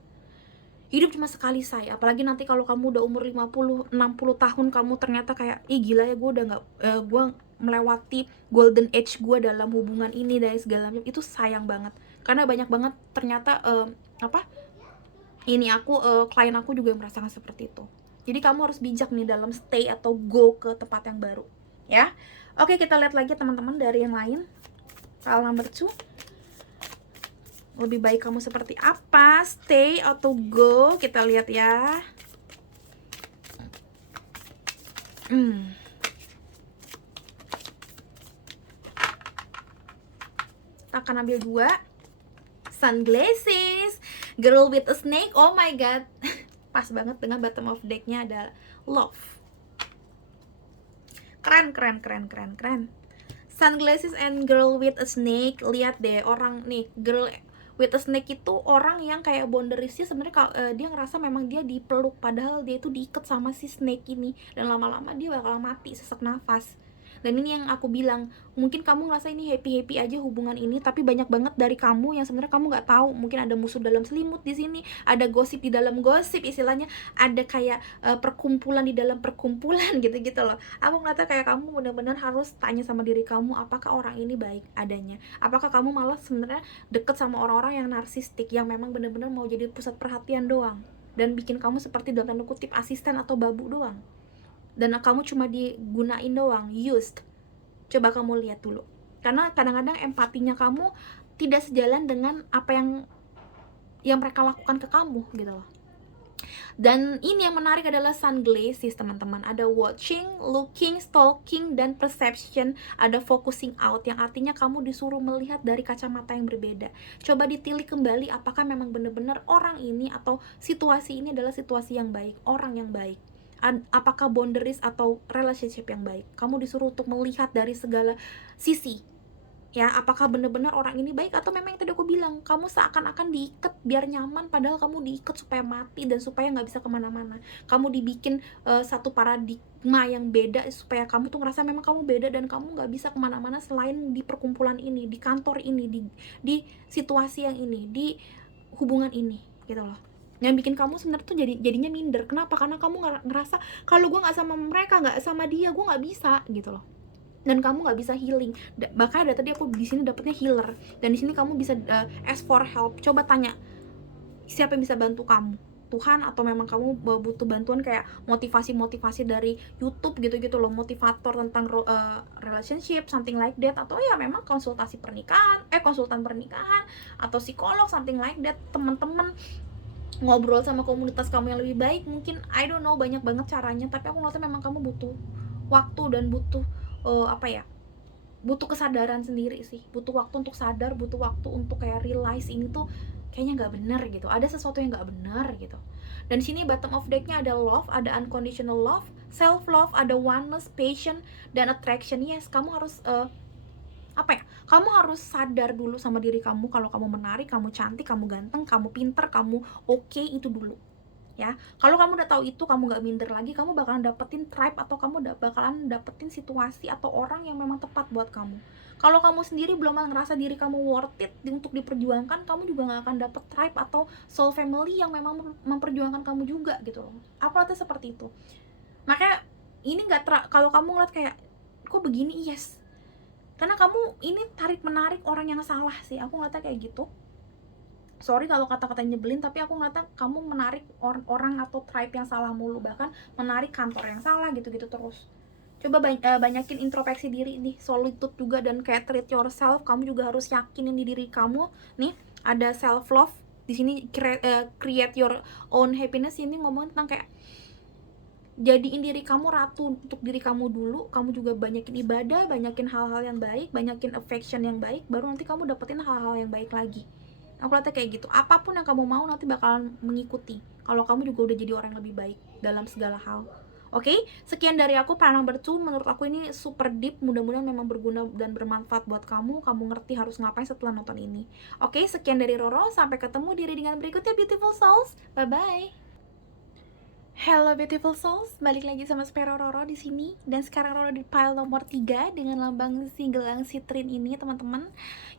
Hidup cuma sekali, say. Apalagi nanti kalau kamu udah umur 50-60 tahun, kamu ternyata kayak ih gila ya, gue udah nggak gue melewati golden age gue dalam hubungan ini dan segala macam. Itu sayang banget, karena banyak banget ternyata klien aku juga yang merasakan seperti itu. Jadi kamu harus bijak nih dalam stay atau go ke tempat yang baru, ya. Oke, kita lihat lagi teman-teman dari yang lain. File number 2. Lebih baik kamu seperti apa, stay atau go? Kita lihat ya. Kita akan ambil 2 sunglasses, girl with a snake. Oh my god, pas banget dengan bottom of decknya ada love. Keren. Sunglasses and girl with a snake. Lihat deh, orang nih, girl with a snake itu orang yang kayak boundariesnya sebenarnya dia ngerasa memang dia dipeluk, padahal dia itu diikat sama si snake ini, dan lama-lama dia bakal mati sesak nafas. Dan ini yang aku bilang, mungkin kamu ngerasa ini happy aja hubungan ini, tapi banyak banget dari kamu yang sebenarnya kamu nggak tahu. Mungkin ada musuh dalam selimut di sini, ada gosip di dalam gosip, istilahnya ada kayak perkumpulan di dalam perkumpulan gitu loh. Aku ngeliatnya kayak kamu benar-benar harus tanya sama diri kamu, apakah orang ini baik adanya, apakah kamu malah sebenarnya deket sama orang-orang yang narsistik, yang memang benar-benar mau jadi pusat perhatian doang, dan bikin kamu seperti dalam tanda kutip asisten atau babu doang, dan kamu cuma digunain doang, used. Coba kamu lihat dulu, karena kadang-kadang empatinya kamu tidak sejalan dengan apa yang mereka lakukan ke kamu gitu loh. Dan ini yang menarik adalah sunglasses teman-teman. Ada watching, looking, stalking, dan perception. Ada focusing out, yang artinya kamu disuruh melihat dari kacamata yang berbeda. Coba ditilik kembali, apakah memang benar-benar orang ini atau situasi ini adalah situasi yang baik, orang yang baik. apakah boundaries atau relationship yang baik. Kamu disuruh untuk melihat dari segala sisi, ya, apakah benar-benar orang ini baik atau memang yang tadi aku bilang, kamu seakan-akan diikat biar nyaman, padahal kamu diikat supaya mati dan supaya nggak bisa kemana-mana. Kamu dibikin satu paradigma yang beda supaya kamu tuh ngerasa memang kamu beda dan kamu nggak bisa kemana-mana selain di perkumpulan ini, di kantor ini, di situasi yang ini, di hubungan ini, gitu loh. Yang bikin kamu sebenarnya tuh jadinya minder. Kenapa? Karena kamu ngerasa kalau gue nggak sama mereka, nggak sama dia, gue nggak bisa, gitu loh. Dan kamu nggak bisa healing. Makanya dari tadi aku di sini dapetnya healer, dan di sini kamu bisa ask for help. Coba tanya siapa yang bisa bantu kamu, Tuhan atau memang kamu butuh bantuan kayak motivasi dari YouTube gitu-gitu loh, motivator tentang relationship, something like that, atau ya memang konsultasi pernikahan, konsultan pernikahan atau psikolog, something like that. Teman-teman ngobrol sama komunitas kamu yang lebih baik, mungkin I don't know, banyak banget caranya, tapi aku ngerasa memang kamu butuh waktu dan butuh butuh kesadaran sendiri sih, butuh waktu untuk sadar, butuh waktu untuk kayak realize ini tuh kayaknya nggak benar gitu, ada sesuatu yang nggak benar gitu. Dan di sini bottom of decknya ada love, ada unconditional love, self love, ada oneness, passion, dan attraction. Yes, kamu harus kamu harus sadar dulu sama diri kamu kalau kamu menarik, kamu cantik, kamu ganteng, kamu pinter, kamu oke, itu dulu. Ya, kalau kamu udah tahu itu, kamu nggak minder lagi, kamu bakalan dapetin tribe atau kamu bakalan dapetin situasi atau orang yang memang tepat buat kamu. Kalau kamu sendiri belum ngerasa diri kamu worth it untuk diperjuangkan, kamu juga nggak akan dapet tribe atau soul family yang memang memperjuangkan kamu juga gitu loh. Apa seperti itu. Makanya ini kalau kamu ngeliat kayak kok begini, yes, karena kamu ini tarik menarik orang yang salah sih, aku ngeliatnya kayak gitu. Sorry kalau kata-katanya nyebelin, tapi aku ngeliatnya kamu menarik orang atau tribe yang salah mulu, bahkan menarik kantor yang salah gitu-gitu terus. Coba banyakin introspeksi diri nih, solitude juga, dan kayak treat yourself. Kamu juga harus yakinin di diri kamu. Nih, ada self love di sini, create your own happiness. Ini ngomongin tentang kayak jadiin diri kamu ratu untuk diri kamu dulu. Kamu juga banyakin ibadah, banyakin hal-hal yang baik, banyakin affection yang baik, baru nanti kamu dapetin hal-hal yang baik lagi. Aku lihatnya kayak gitu, apapun yang kamu mau nanti bakalan mengikuti kalau kamu juga udah jadi orang yang lebih baik dalam segala hal. Oke, sekian dari aku, para number 2. Menurut aku ini super deep, mudah-mudahan memang berguna dan bermanfaat buat kamu ngerti harus ngapain setelah nonton ini. Oke, sekian dari Roro, sampai ketemu di readingan berikutnya, beautiful souls. Bye bye. Hello beautiful souls, balik lagi sama Spero Roro di sini. Dan sekarang Roro di pile nomor 3 dengan lambang si gelang citrin ini, teman-teman.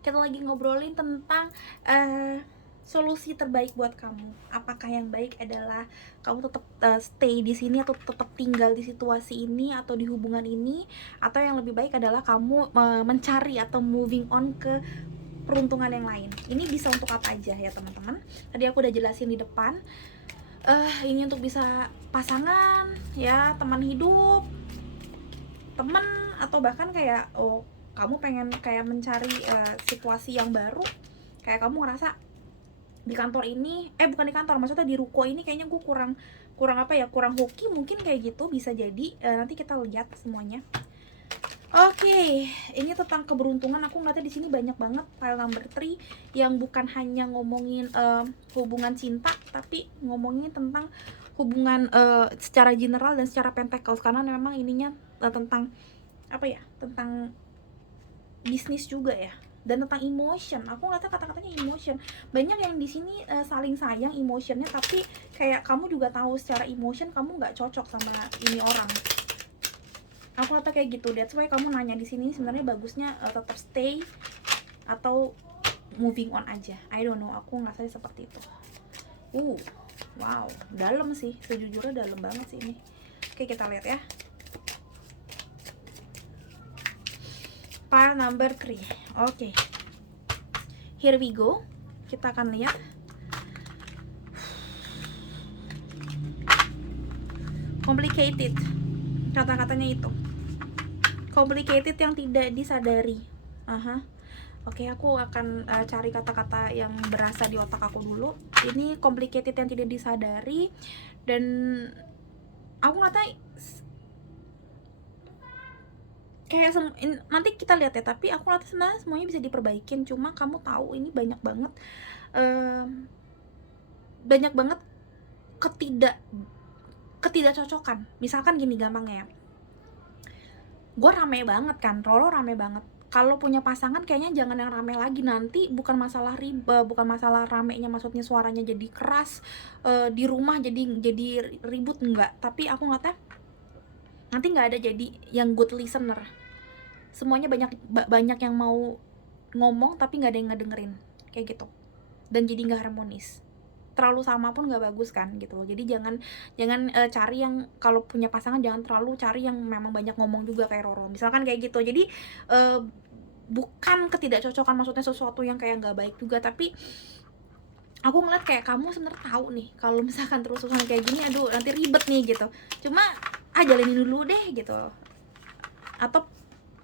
Kita lagi ngobrolin tentang solusi terbaik buat kamu. Apakah yang baik adalah kamu tetap stay di sini atau tetap tinggal di situasi ini atau di hubungan ini, atau yang lebih baik adalah kamu mencari atau moving on ke peruntungan yang lain. Ini bisa untuk apa aja ya teman-teman. Tadi aku udah jelasin di depan. Ini untuk bisa pasangan, ya, teman hidup, temen, atau bahkan kayak kamu pengen kayak mencari situasi yang baru, kayak kamu ngerasa di kantor ini, bukan di kantor, maksudnya di ruko ini kayaknya gue kurang hoki, mungkin kayak gitu bisa jadi. Nanti kita lihat semuanya. Oke, ini tentang keberuntungan. Aku ngeliatnya di sini banyak banget file number 3 yang bukan hanya ngomongin hubungan cinta, tapi ngomongin tentang hubungan secara general dan secara pentacles, karena memang ininya tentang tentang bisnis juga ya, dan tentang emotion. Aku ngeliatnya kata-katanya emotion. Banyak yang di sini saling sayang emotionnya, tapi kayak kamu juga tahu secara emotion kamu nggak cocok sama ini orang. Aku kata kayak gitu, that's why kamu nanya di sini sebenarnya bagusnya tetap stay atau moving on aja. I don't know, aku ngerasa seperti itu. Wow, dalam sih, sejujurnya dalam banget sih ini. Oke, kita lihat ya. Pile number 3. Oke. Here we go. Kita akan lihat. Complicated. Kata-katanya itu. Complicated yang tidak disadari. Oke, aku akan cari kata-kata yang berasa di otak aku dulu. Ini complicated yang tidak disadari, dan aku nggak kayak nanti kita lihat ya. Tapi aku nggak sebenarnya semuanya bisa diperbaikin. Cuma kamu tahu ini banyak banget ketidakcocokan. Misalkan gini gampangnya ya, gue rame banget kan, Roro rame banget. Kalau punya pasangan kayaknya jangan yang rame lagi, nanti bukan masalah bukan masalah ramenya, maksudnya suaranya jadi keras di rumah jadi ribut, enggak. Tapi aku ngeliatnya nanti nggak ada jadi yang good listener. Semuanya banyak yang mau ngomong tapi nggak ada yang ngedengerin, kayak gitu. Dan jadi nggak harmonis. Terlalu sama pun nggak bagus kan gitu loh. Jadi jangan cari yang, kalau punya pasangan jangan terlalu cari yang memang banyak ngomong juga kayak Roro misalkan kayak gitu. Jadi bukan ketidakcocokan, maksudnya sesuatu yang kayak nggak baik juga, tapi aku ngeliat kayak kamu sebenarnya tahu nih kalau misalkan terus-terusan kayak gini, aduh nanti ribet nih gitu. Cuma jalanin dulu deh gitu. Atau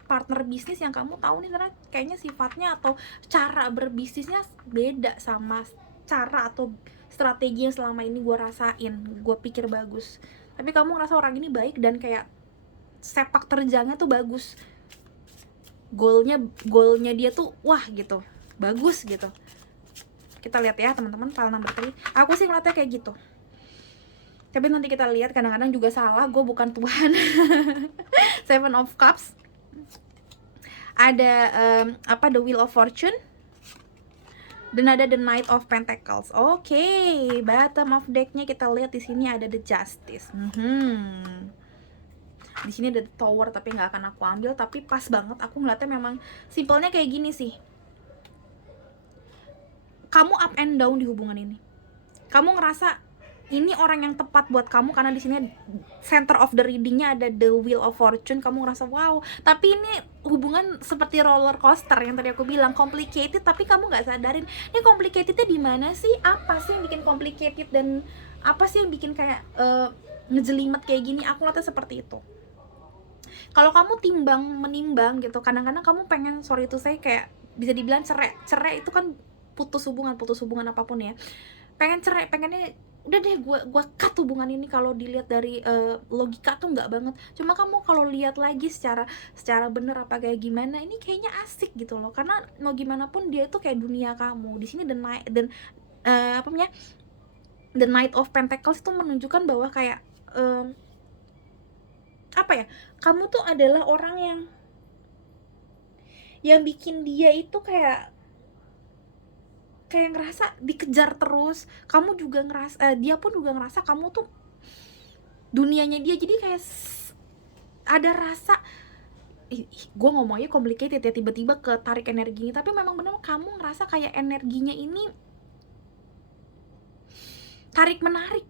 partner bisnis yang kamu tahu nih karena kayaknya sifatnya atau cara berbisnisnya beda sama cara atau strategi yang selama ini gue rasain, gue pikir bagus, tapi kamu ngerasa orang ini baik dan kayak sepak terjangnya tuh bagus, goalnya dia tuh wah gitu, bagus gitu. Kita lihat ya teman-teman, file number 3. Aku sih ngeliatnya kayak gitu, tapi nanti kita lihat, kadang-kadang juga salah, gue bukan Tuhan. Seven of Cups, ada the Wheel of Fortune, dan ada the Knight of Pentacles. Oke, bottom of decknya kita lihat di sini ada the Justice. Di sini ada the Tower, tapi nggak akan aku ambil. Tapi pas banget, aku ngeliatnya memang simpelnya kayak gini sih. Kamu up and down di hubungan ini. Kamu ngerasa ini orang yang tepat buat kamu karena di sini center of the readingnya ada the Wheel of Fortune. Kamu ngerasa wow, tapi ini hubungan seperti roller coaster yang tadi aku bilang, complicated, tapi kamu nggak sadarin ini complicatednya di mana sih, apa sih yang bikin complicated, dan apa sih yang bikin kayak ngejelimet kayak gini. Aku ngeliatnya seperti itu. Kalau kamu menimbang gitu, kadang-kadang kamu pengen, sorry itu saya kayak bisa dibilang cerai itu kan putus hubungan apapun ya, pengen cerai, pengennya udah deh gue cut hubungan ini. Kalau dilihat dari logika tuh nggak banget. Cuma kamu kalau lihat lagi secara bener apa kayak gimana, ini kayaknya asik gitu loh, karena mau gimana pun dia tuh kayak dunia kamu. Di sini the Knight of Pentacles itu menunjukkan bahwa kayak kamu tuh adalah orang yang bikin dia itu kayak ngerasa dikejar terus. Kamu juga ngerasa, dia pun juga ngerasa kamu tuh dunianya dia. Jadi kayak ada rasa, gue ngomongnya complicated ya, tiba-tiba ketarik energinya, tapi memang benar kamu ngerasa kayak energinya ini tarik menarik,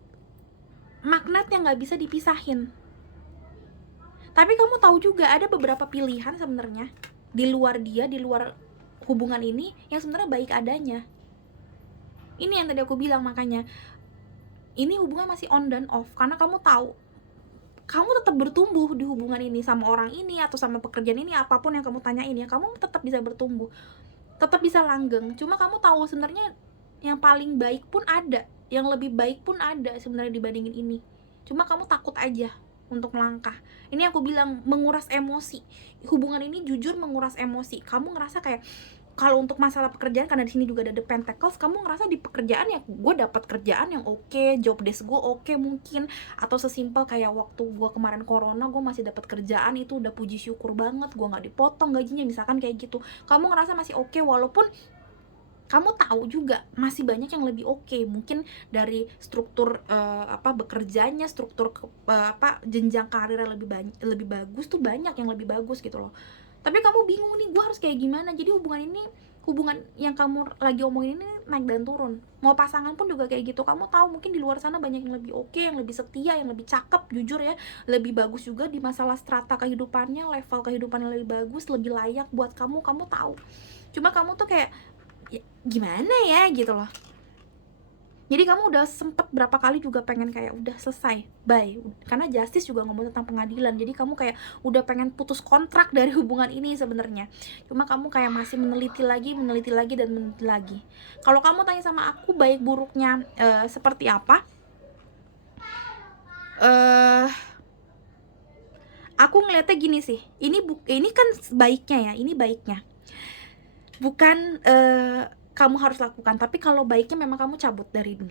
magnet yang nggak bisa dipisahin. Tapi kamu tahu juga ada beberapa pilihan sebenarnya di luar dia, di luar hubungan ini yang sebenarnya baik adanya. Ini yang tadi aku bilang, makanya ini hubungan masih on dan off, karena kamu tahu kamu tetap bertumbuh di hubungan ini, sama orang ini atau sama pekerjaan ini, apapun yang kamu tanyain ya, kamu tetap bisa bertumbuh, tetap bisa langgeng. Cuma kamu tahu sebenarnya yang paling baik pun ada, yang lebih baik pun ada sebenarnya dibandingin ini. Cuma kamu takut aja untuk melangkah. Ini aku bilang menguras emosi. Hubungan ini jujur menguras emosi. Kamu ngerasa kayak, kalau untuk masalah pekerjaan, karena di sini juga ada the Pentacles, kamu ngerasa di pekerjaan ya, gue dapat kerjaan yang oke, job desk gue oke mungkin, atau sesimpel kayak waktu gue kemarin corona, gue masih dapat kerjaan, itu udah puji syukur banget, gue nggak dipotong gajinya, misalkan kayak gitu. Kamu ngerasa masih oke, walaupun kamu tahu juga masih banyak yang lebih oke, mungkin dari struktur bekerjanya, struktur jenjang karirnya lebih bagus tuh, banyak yang lebih bagus gitu loh. Tapi kamu bingung nih, gue harus kayak gimana. Jadi hubungan yang kamu lagi omongin ini naik dan turun. Mau pasangan pun juga kayak gitu. Kamu tahu mungkin di luar sana banyak yang lebih oke, yang lebih setia, yang lebih cakep, jujur ya, lebih bagus juga di masalah strata kehidupannya, level kehidupannya lebih bagus, lebih layak buat kamu tahu. Cuma kamu tuh kayak ya, gimana ya gitu loh. Jadi kamu udah sempet berapa kali juga pengen kayak udah selesai, bye. Karena Justice juga ngomong tentang pengadilan. Jadi kamu kayak udah pengen putus kontrak dari hubungan ini sebenarnya. Cuma kamu kayak masih meneliti lagi dan meneliti lagi. Kalau kamu tanya sama aku baik buruknya seperti apa? Aku ngeliatnya gini sih. Ini kan baiknya ya, ini baiknya. Bukan kamu harus lakukan, tapi kalau baiknya memang kamu cabut dari ini.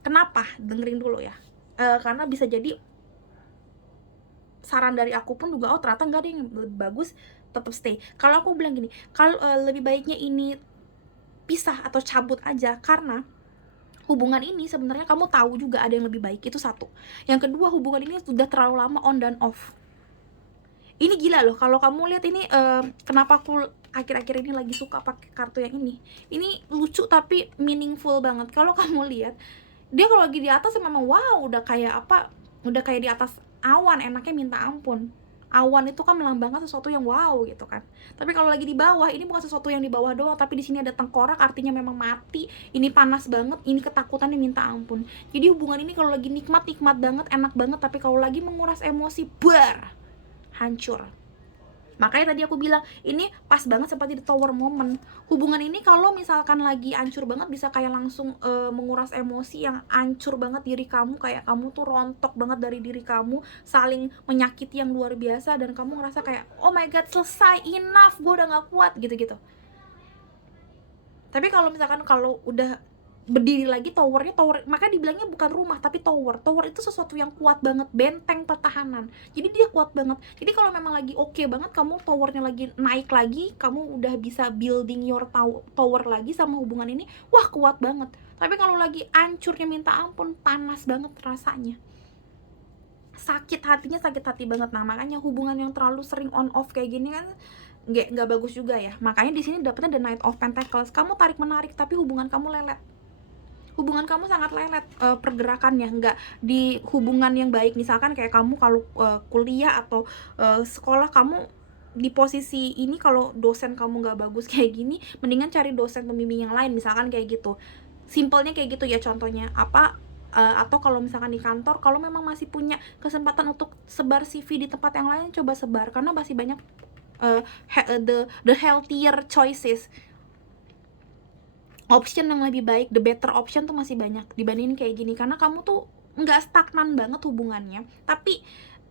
Kenapa? Dengerin dulu ya. karena bisa jadi saran dari aku pun juga, oh ternyata nggak ada yang lebih bagus, tetap stay. Kalau aku bilang gini, kalau lebih baiknya ini pisah atau cabut aja, karena hubungan ini sebenarnya kamu tahu juga ada yang lebih baik, itu satu. Yang kedua, hubungan ini sudah terlalu lama on dan off. Ini gila loh, kalau kamu lihat ini, kenapa aku akhir-akhir ini lagi suka pakai kartu yang ini lucu tapi meaningful banget. Kalau kamu lihat, dia kalau lagi di atas memang wow, udah kayak apa, udah kayak di atas awan, enaknya minta ampun. Awan itu kan melambangkan sesuatu yang wow gitu kan. Tapi kalau lagi di bawah, ini bukan sesuatu yang di bawah doang, tapi di sini ada tengkorak, artinya memang mati. Ini panas banget, ini ketakutan yang minta ampun. Jadi hubungan ini kalau lagi nikmat banget, enak banget, tapi kalau lagi menguras emosi, hancur. Makanya tadi aku bilang ini pas banget seperti di tower moment. Hubungan ini kalau misalkan lagi hancur banget, bisa kayak langsung menguras emosi yang hancur banget diri kamu, kayak kamu tuh rontok banget dari diri kamu, saling menyakiti yang luar biasa, dan kamu ngerasa kayak oh my god, selesai, enough, gue udah gak kuat gitu-gitu. Tapi kalau misalkan kalau udah berdiri lagi towernya, maka dibilangnya bukan rumah tapi tower. Tower itu sesuatu yang kuat banget, benteng pertahanan. Jadi dia kuat banget. Jadi kalau memang lagi oke banget, kamu towernya lagi naik lagi, kamu udah bisa building your tower lagi sama hubungan ini, wah kuat banget. Tapi kalau lagi hancurnya minta ampun, panas banget rasanya, sakit hatinya, sakit hati banget. Nah makanya hubungan yang terlalu sering on off kayak gini kan nggak bagus juga ya. Makanya di sini dapetnya the Knight of Pentacles. Kamu tarik menarik tapi hubungan kamu lelet. Hubungan kamu sangat lelet, pergerakannya nggak di hubungan yang baik. Misalkan kayak kamu kalau kuliah atau sekolah, kamu di posisi ini, kalau dosen kamu nggak bagus kayak gini, mendingan cari dosen pembimbing yang lain, misalkan kayak gitu. Simpelnya kayak gitu ya contohnya. Atau kalau misalkan di kantor, kalau memang masih punya kesempatan untuk sebar CV di tempat yang lain, coba sebar, karena masih banyak the healthier choices, option yang lebih baik, the better option tuh masih banyak dibandingin kayak gini. Karena kamu tuh nggak stagnan banget hubungannya, tapi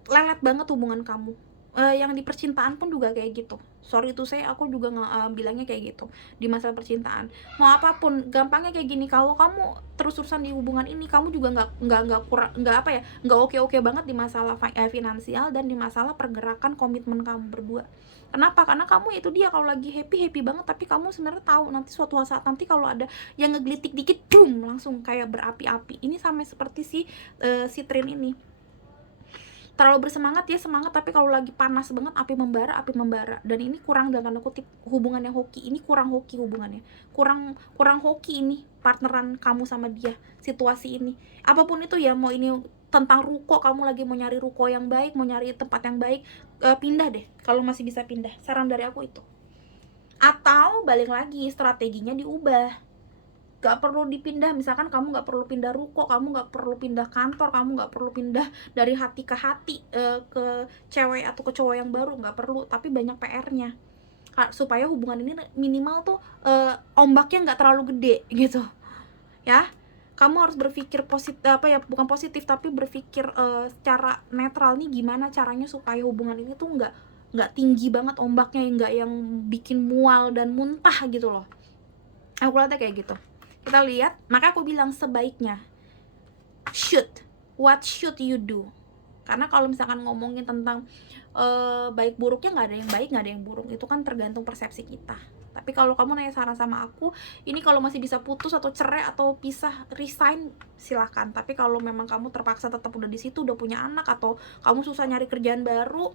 lelet banget hubungan kamu. Yang di percintaan pun juga kayak gitu. Sorry tuh, aku juga bilangnya kayak gitu di masalah percintaan. Mau apapun, gampangnya kayak gini, kalau kamu terus-terusan di hubungan ini, kamu juga nggak oke banget di masalah finansial dan di masalah pergerakan komitmen kamu berdua. Kenapa? Karena kamu itu dia kalau lagi happy banget, tapi kamu sebenarnya tahu nanti suatu saat nanti kalau ada yang ngegelitik dikit, boom, langsung kayak berapi-api. Ini sama seperti si Trin ini. Terlalu bersemangat ya semangat, tapi kalau lagi panas banget, api membara. Dan ini kurang, dalam tanda kutip, hubungan yang hoki. Ini kurang hoki hubungannya. Kurang hoki ini partneran kamu sama dia, situasi ini. Apapun itu ya, mau ini tentang ruko, kamu lagi mau nyari ruko yang baik, mau nyari tempat yang baik, pindah deh kalau masih bisa pindah. Saran dari aku itu. Atau balik lagi, strateginya diubah. Gak perlu dipindah, misalkan kamu gak perlu pindah ruko, kamu gak perlu pindah kantor, kamu gak perlu pindah dari hati ke hati, ke cewek atau ke cowok yang baru, gak perlu. Tapi banyak PR-nya, supaya hubungan ini minimal tuh ombaknya gak terlalu gede gitu ya. Kamu harus berpikir positif, bukan positif, tapi berpikir secara netral nih, gimana caranya supaya hubungan ini tuh nggak tinggi banget ombaknya, nggak yang bikin mual dan muntah gitu loh. Aku lihatnya kayak gitu. Kita lihat, maka aku bilang sebaiknya what should you do? Karena kalau misalkan ngomongin tentang baik buruknya, nggak ada yang baik, nggak ada yang buruk, itu kan tergantung persepsi kita. Tapi kalau kamu nanya saran sama aku, ini kalau masih bisa putus atau cerai atau pisah, resign, silahkan. Tapi kalau memang kamu terpaksa tetap udah di situ, udah punya anak, atau kamu susah nyari kerjaan baru,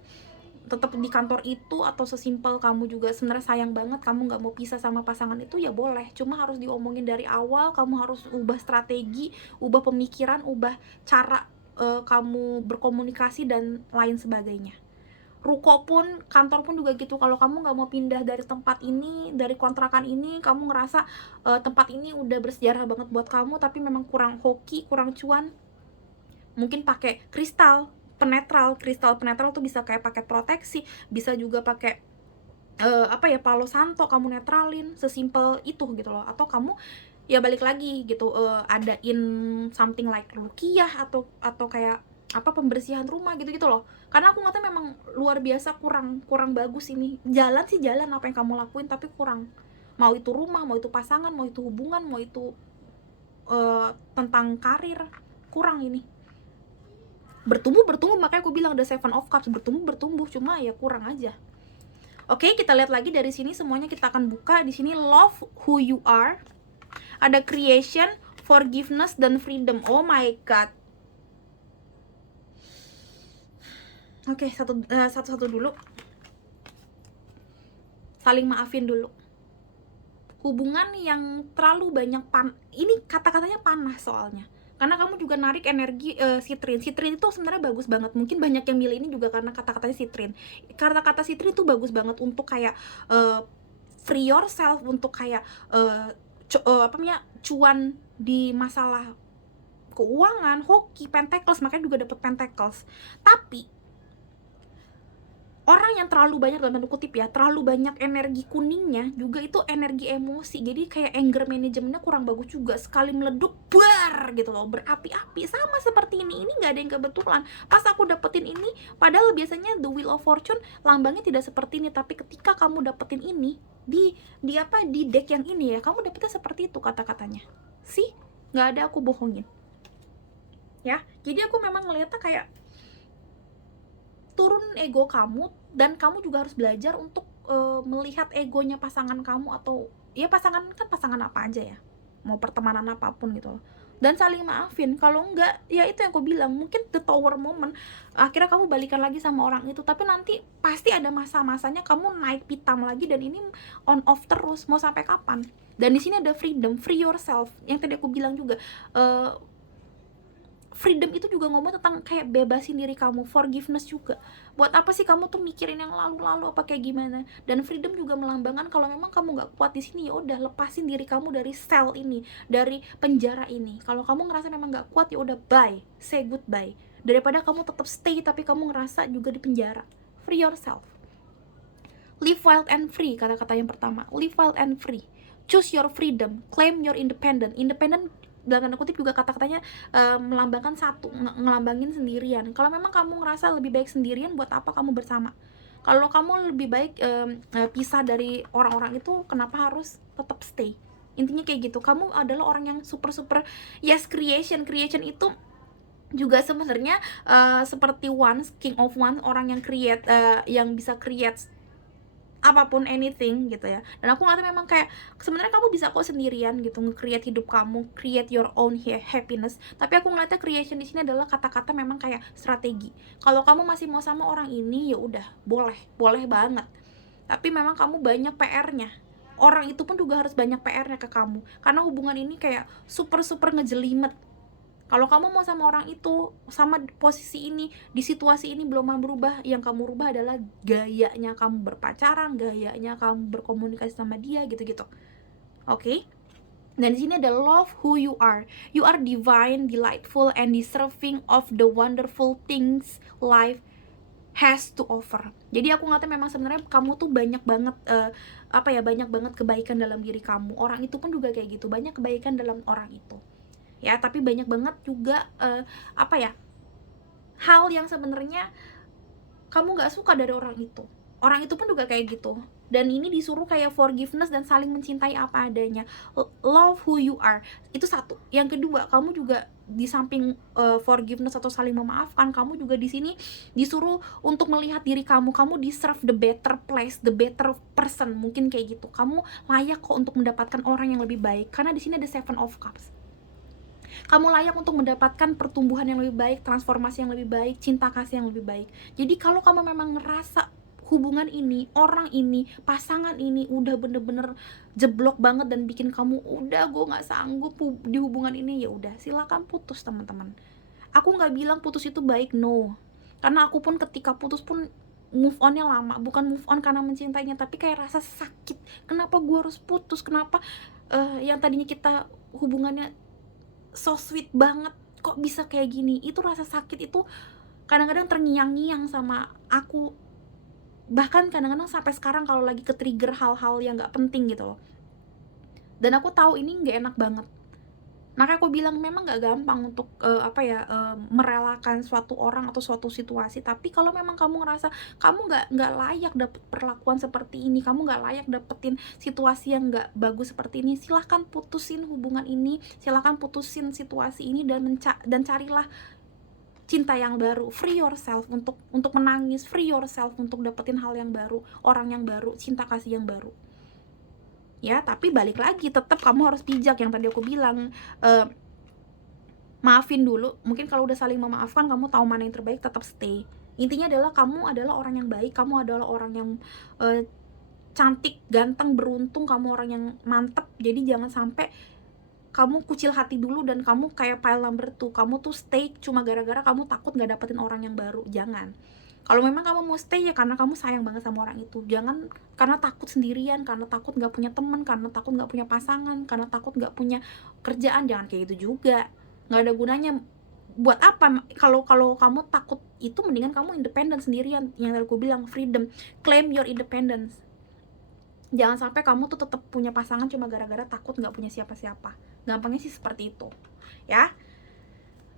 tetap di kantor itu, atau sesimpel kamu juga sebenarnya sayang banget, kamu nggak mau pisah sama pasangan itu, ya boleh. Cuma harus diomongin dari awal, kamu harus ubah strategi, ubah pemikiran, ubah cara kamu berkomunikasi dan lain sebagainya. Ruko pun, kantor pun juga gitu. Kalau kamu nggak mau pindah dari tempat ini, dari kontrakan ini, kamu ngerasa tempat ini udah bersejarah banget buat kamu, tapi memang kurang hoki, kurang cuan, mungkin pakai kristal penetral tuh bisa kayak paket proteksi, bisa juga pakai Palo Santo, kamu netralin, sesimpel itu gitu loh. Atau kamu ya balik lagi gitu, adain something like rukiah atau kayak pembersihan rumah gitu loh. Karena aku ngeliatnya memang luar biasa kurang bagus ini. Jalan apa yang kamu lakuin, tapi kurang. Mau itu rumah, mau itu pasangan, mau itu hubungan, mau itu tentang karir, kurang ini. bertumbuh, makanya aku bilang the Seven of Cups, bertumbuh, cuma ya kurang aja. Oke, kita lihat lagi dari sini, semuanya kita akan buka. Di sini love who you are, ada creation, forgiveness, dan freedom. Oh my god. Oke, satu-satu dulu. Saling maafin dulu. Hubungan yang terlalu banyak ini kata-katanya panas soalnya. Karena kamu juga narik energi Citrin. Citrin itu sebenarnya bagus banget. Mungkin banyak yang milih ini juga karena kata-katanya Citrin. Kata-kata Citrin itu bagus banget untuk kayak free yourself, untuk kayak cuan di masalah keuangan, hoki, pentacles, makanya juga dapet pentacles. Tapi orang yang terlalu banyak, dalam tanda kutip ya, terlalu banyak energi kuningnya juga itu energi emosi. Jadi kayak anger manajemennya kurang bagus juga. Sekali meleduk, bar gitu loh, berapi-api. Sama seperti ini nggak ada yang kebetulan. Pas aku dapetin ini, padahal biasanya the wheel of fortune lambangnya tidak seperti ini, tapi ketika kamu dapetin ini di deck yang ini ya, kamu dapetnya seperti itu kata-katanya. Sih, nggak ada aku bohongin. Ya, jadi aku memang ngeliatnya kayak turun ego kamu, dan kamu juga harus belajar untuk melihat egonya pasangan kamu, atau ya pasangan kan pasangan apa aja ya, mau pertemanan apapun gitu loh, dan saling maafin. Kalau enggak, ya itu yang aku bilang, mungkin the tower moment, akhirnya kamu balikan lagi sama orang itu, tapi nanti pasti ada masa-masanya kamu naik pitam lagi, dan ini on off terus, mau sampai kapan? Dan di sini ada freedom, free yourself, yang tadi aku bilang juga. Freedom itu juga ngomong tentang kayak bebasin diri kamu, forgiveness juga. Buat apa sih kamu tuh mikirin yang lalu-lalu apa kayak gimana? Dan freedom juga melambangkan kalau memang kamu nggak kuat di sini, ya udah lepasin diri kamu dari sel ini, dari penjara ini. Kalau kamu ngerasa memang nggak kuat, ya udah bye, say goodbye. Daripada kamu tetap stay tapi kamu ngerasa juga di penjara. Free yourself. Live wild and free, kata-kata yang pertama. Live wild and free. Choose your freedom, claim your independent. Independent dalam tanda kutip juga kata-katanya melambangkan satu, ngelambangin sendirian. Kalau memang kamu ngerasa lebih baik sendirian, buat apa kamu bersama? Kalau kamu lebih baik pisah dari orang-orang itu, kenapa harus tetap stay? Intinya kayak gitu. Kamu adalah orang yang super yes, creation itu juga sebenarnya seperti Wands, King of Wands, orang yang create, yang bisa create apapun, anything gitu ya. Dan aku ngeliatnya memang kayak sebenarnya kamu bisa kok sendirian gitu nge-create hidup kamu, create your own happiness. Tapi aku ngeliatnya creation di sini adalah kata-kata memang kayak strategi. Kalau kamu masih mau sama orang ini, ya udah, boleh banget. Tapi memang kamu banyak PR-nya. Orang itu pun juga harus banyak PR-nya ke kamu. Karena hubungan ini kayak super ngejelimet. Kalau kamu mau sama orang itu, sama posisi ini, di situasi ini belum mau berubah, yang kamu rubah adalah gayanya kamu berpacaran, gayanya kamu berkomunikasi sama dia, gitu-gitu. Oke? Dan di sini ada love who you are. You are divine, delightful, and deserving of the wonderful things life has to offer. Jadi aku ngeliatnya memang sebenarnya kamu tuh banyak banget banyak banget kebaikan dalam diri kamu. Orang itu pun juga kayak gitu, banyak kebaikan dalam orang itu. Ya, tapi banyak banget juga hal yang sebenarnya kamu nggak suka dari orang itu. Orang itu pun juga kayak gitu. Dan ini disuruh kayak forgiveness dan saling mencintai apa adanya. Love who you are. Itu satu. Yang kedua, kamu juga di samping forgiveness atau saling memaafkan, kamu juga di sini disuruh untuk melihat diri kamu. Kamu deserve the better place, the better person. Mungkin kayak gitu. Kamu layak kok untuk mendapatkan orang yang lebih baik. Karena di sini ada Seven of Cups. Kamu layak untuk mendapatkan pertumbuhan yang lebih baik, transformasi yang lebih baik, cinta kasih yang lebih baik. Jadi kalau kamu memang ngerasa hubungan ini, orang ini, pasangan ini udah bener-bener jeblok banget dan bikin kamu udah gue nggak sanggup di hubungan ini, ya udah silakan putus teman-teman. Aku nggak bilang putus itu baik, no. Karena aku pun ketika putus pun move onnya lama, bukan move on karena mencintainya, tapi kayak rasa sakit. Kenapa gue harus putus? Kenapa yang tadinya kita hubungannya so sweet banget kok bisa kayak gini? Itu rasa sakit itu kadang-kadang terngiang-ngiang sama aku, bahkan kadang-kadang sampai sekarang kalau lagi ke trigger hal-hal yang nggak penting gitu loh. Dan aku tahu ini nggak enak banget, makanya aku bilang memang nggak gampang untuk merelakan suatu orang atau suatu situasi. Tapi kalau memang kamu ngerasa kamu nggak layak dapet perlakuan seperti ini, kamu nggak layak dapetin situasi yang nggak bagus seperti ini, silahkan putusin hubungan ini, silahkan putusin situasi ini, dan carilah cinta yang baru, free yourself untuk menangis, free yourself untuk dapetin hal yang baru, orang yang baru, cinta kasih yang baru. Ya, tapi balik lagi tetap kamu harus bijak yang tadi aku bilang, maafin dulu. Mungkin kalau udah saling memaafkan, kamu tahu mana yang terbaik, tetap stay. Intinya adalah kamu adalah orang yang baik, kamu adalah orang yang cantik, ganteng, beruntung, kamu orang yang mantep. Jadi jangan sampai kamu kucil hati dulu dan kamu kayak pile number 2, kamu tuh stay cuma gara-gara kamu takut gak dapetin orang yang baru. Jangan. Kalau memang kamu mau stay ya karena kamu sayang banget sama orang itu. Jangan karena takut sendirian, karena takut gak punya teman, karena takut gak punya pasangan, karena takut gak punya kerjaan. Jangan kayak gitu juga, gak ada gunanya. Buat apa? Kalau kamu takut itu, mendingan kamu independen sendirian. Yang aku bilang, freedom, claim your independence. Jangan sampai kamu tuh tetap punya pasangan cuma gara-gara takut nggak punya siapa-siapa. Gampangnya sih seperti itu, ya.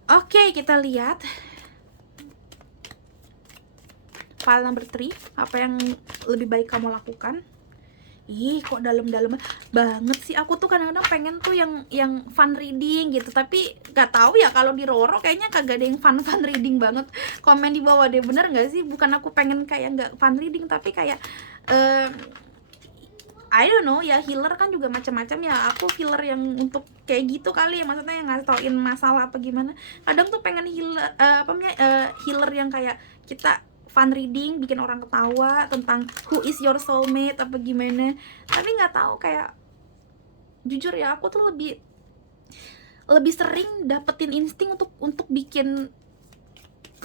Oke, kita lihat file number 3. Apa yang lebih baik kamu lakukan? Ih, kok dalam-dalam banget sih. Aku tuh kadang-kadang pengen tuh yang fun reading gitu, tapi nggak tahu ya, kalau di Roro kayaknya kagak ada yang fun reading banget. Komen di bawah deh, bener nggak sih? Bukan aku pengen kayak nggak fun reading, tapi kayak I don't know ya, healer kan juga macam-macam ya. Aku healer yang untuk kayak gitu kali ya, maksudnya yang ngasih tauin masalah apa gimana. Kadang tuh pengen healer healer yang kayak kita fun reading, bikin orang ketawa tentang who is your soulmate apa gimana. Tapi nggak tahu, kayak jujur ya, aku tuh lebih sering dapetin insting untuk bikin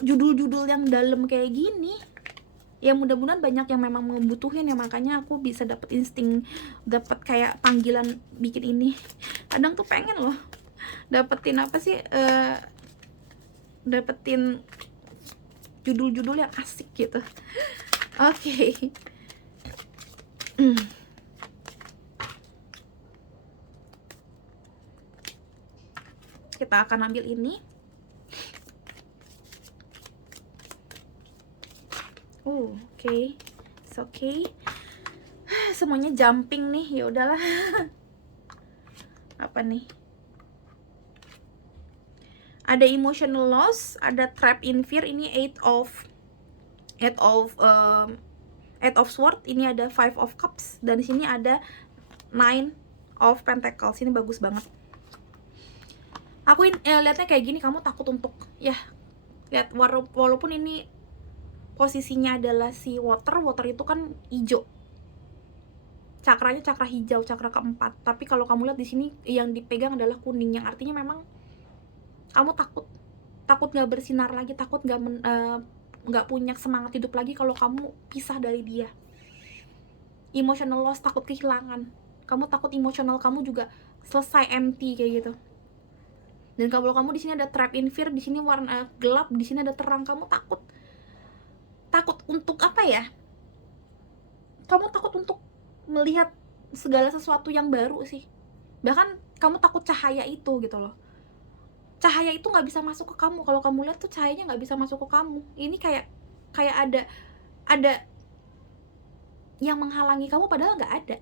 judul-judul yang dalam kayak gini. Ya mudah-mudahan banyak yang memang membutuhin ya, makanya aku bisa dapet insting, dapet kayak panggilan bikin ini. Kadang tuh pengen loh dapetin apa sih, dapetin judul-judul yang asik gitu. Oke. Kita akan ambil ini. Oke. It's okay. Semuanya jumping nih, ya udahlah. Apa nih? Ada emotional loss, ada trap in fear. Ini eight of sword. Ini ada 5 of cups, dan di sini ada 9 of pentacles. Ini bagus banget. Aku lihatnya kayak gini, kamu takut untuk ya, lihat, walaupun ini posisinya adalah si water itu kan hijau, cakranya cakra hijau, cakra keempat. Tapi kalau kamu lihat di sini yang dipegang adalah kuning, yang artinya memang kamu takut nggak bersinar lagi, takut nggak punya semangat hidup lagi kalau kamu pisah dari dia. Emotional loss, takut kehilangan. Kamu takut emosional kamu juga selesai, empty kayak gitu. Dan kalau kamu di sini ada trap in fear, di sini warna gelap, di sini ada terang. Kamu takut untuk apa ya? Kamu takut untuk melihat segala sesuatu yang baru sih. Bahkan kamu takut cahaya itu gitu loh. Cahaya itu nggak bisa masuk ke kamu. Kalau kamu lihat tuh cahayanya nggak bisa masuk ke kamu. Ini kayak ada yang menghalangi kamu, padahal nggak ada.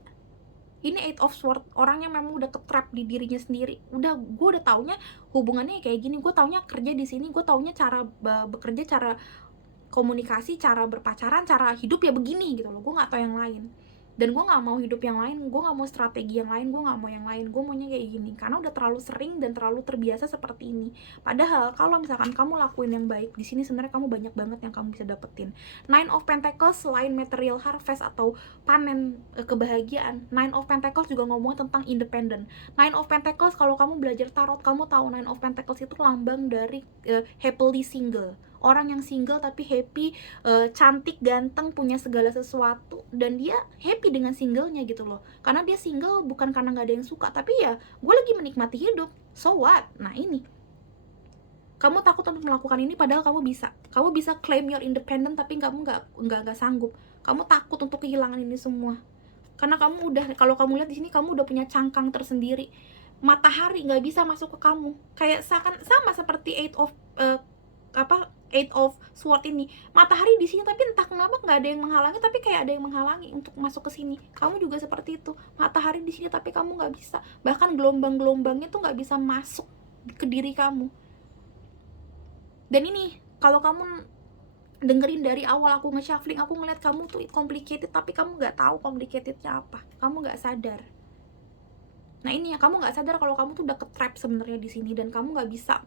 Ini 8 of sword, orang yang memang udah ketrap di dirinya sendiri. Gue udah taunya hubungannya kayak gini, gue taunya kerja di sini, gue taunya cara bekerja, cara komunikasi, cara berpacaran, cara hidup ya begini gitu loh. Gue nggak tahu yang lain, dan gue nggak mau hidup yang lain, gue nggak mau strategi yang lain, gue nggak mau yang lain. Gue maunya kayak gini karena udah terlalu sering dan terlalu terbiasa seperti ini. Padahal kalau misalkan kamu lakuin yang baik di sini, sebenarnya kamu banyak banget yang kamu bisa dapetin. 9 of Pentacles selain material harvest atau panen kebahagiaan, 9 of Pentacles juga ngomong tentang independent. 9 of Pentacles, kalau kamu belajar tarot, kamu tahu 9 of Pentacles itu lambang dari happily single. Orang yang single tapi happy, cantik, ganteng, punya segala sesuatu, dan dia happy dengan singlenya gitu loh. Karena dia single bukan karena nggak ada yang suka, tapi ya gue lagi menikmati hidup, so what? Nah ini, kamu takut untuk melakukan ini padahal kamu bisa claim your independent, tapi kamu nggak sanggup. Kamu takut untuk kehilangan ini semua karena kamu udah, kalau kamu lihat di sini, kamu udah punya cangkang tersendiri. Matahari nggak bisa masuk ke kamu, kayak sama seperti 8 of sword ini. Matahari di sini, tapi entah kenapa nggak ada yang menghalangi, tapi kayak ada yang menghalangi untuk masuk ke sini. Kamu juga seperti itu, matahari di sini tapi kamu nggak bisa, bahkan gelombang-gelombangnya tuh nggak bisa masuk ke diri kamu. Dan ini kalau kamu dengerin dari awal aku nge-shuffling, aku ngeliat kamu tuh complicated tapi kamu nggak tahu complicatednya apa, kamu nggak sadar. Nah ini ya, kamu nggak sadar kalau kamu tuh udah ke-trap sebenarnya di sini, dan kamu nggak bisa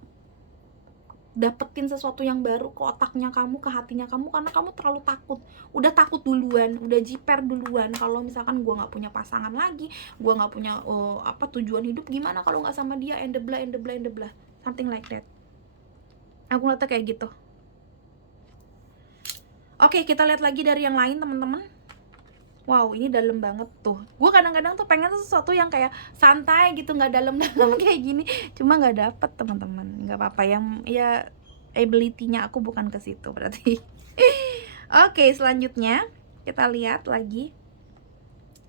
dapetin sesuatu yang baru ke otaknya kamu, ke hatinya kamu, karena kamu terlalu takut. Udah takut duluan, udah jiper duluan. Kalau misalkan gue nggak punya pasangan lagi, gue nggak punya tujuan hidup, gimana kalau nggak sama dia, and the blah, and the blah, and the blah, something like that. Aku ngeliatnya kayak gitu. Oke, kita lihat lagi dari yang lain teman-teman. Wow, ini dalam banget tuh. Gue kadang-kadang tuh pengen sesuatu yang kayak santai gitu, nggak dalam-dalam kayak gini. Cuma nggak dapet teman-teman. Nggak apa-apa, yang ya ability-nya aku bukan ke situ berarti. Oke, selanjutnya kita lihat lagi.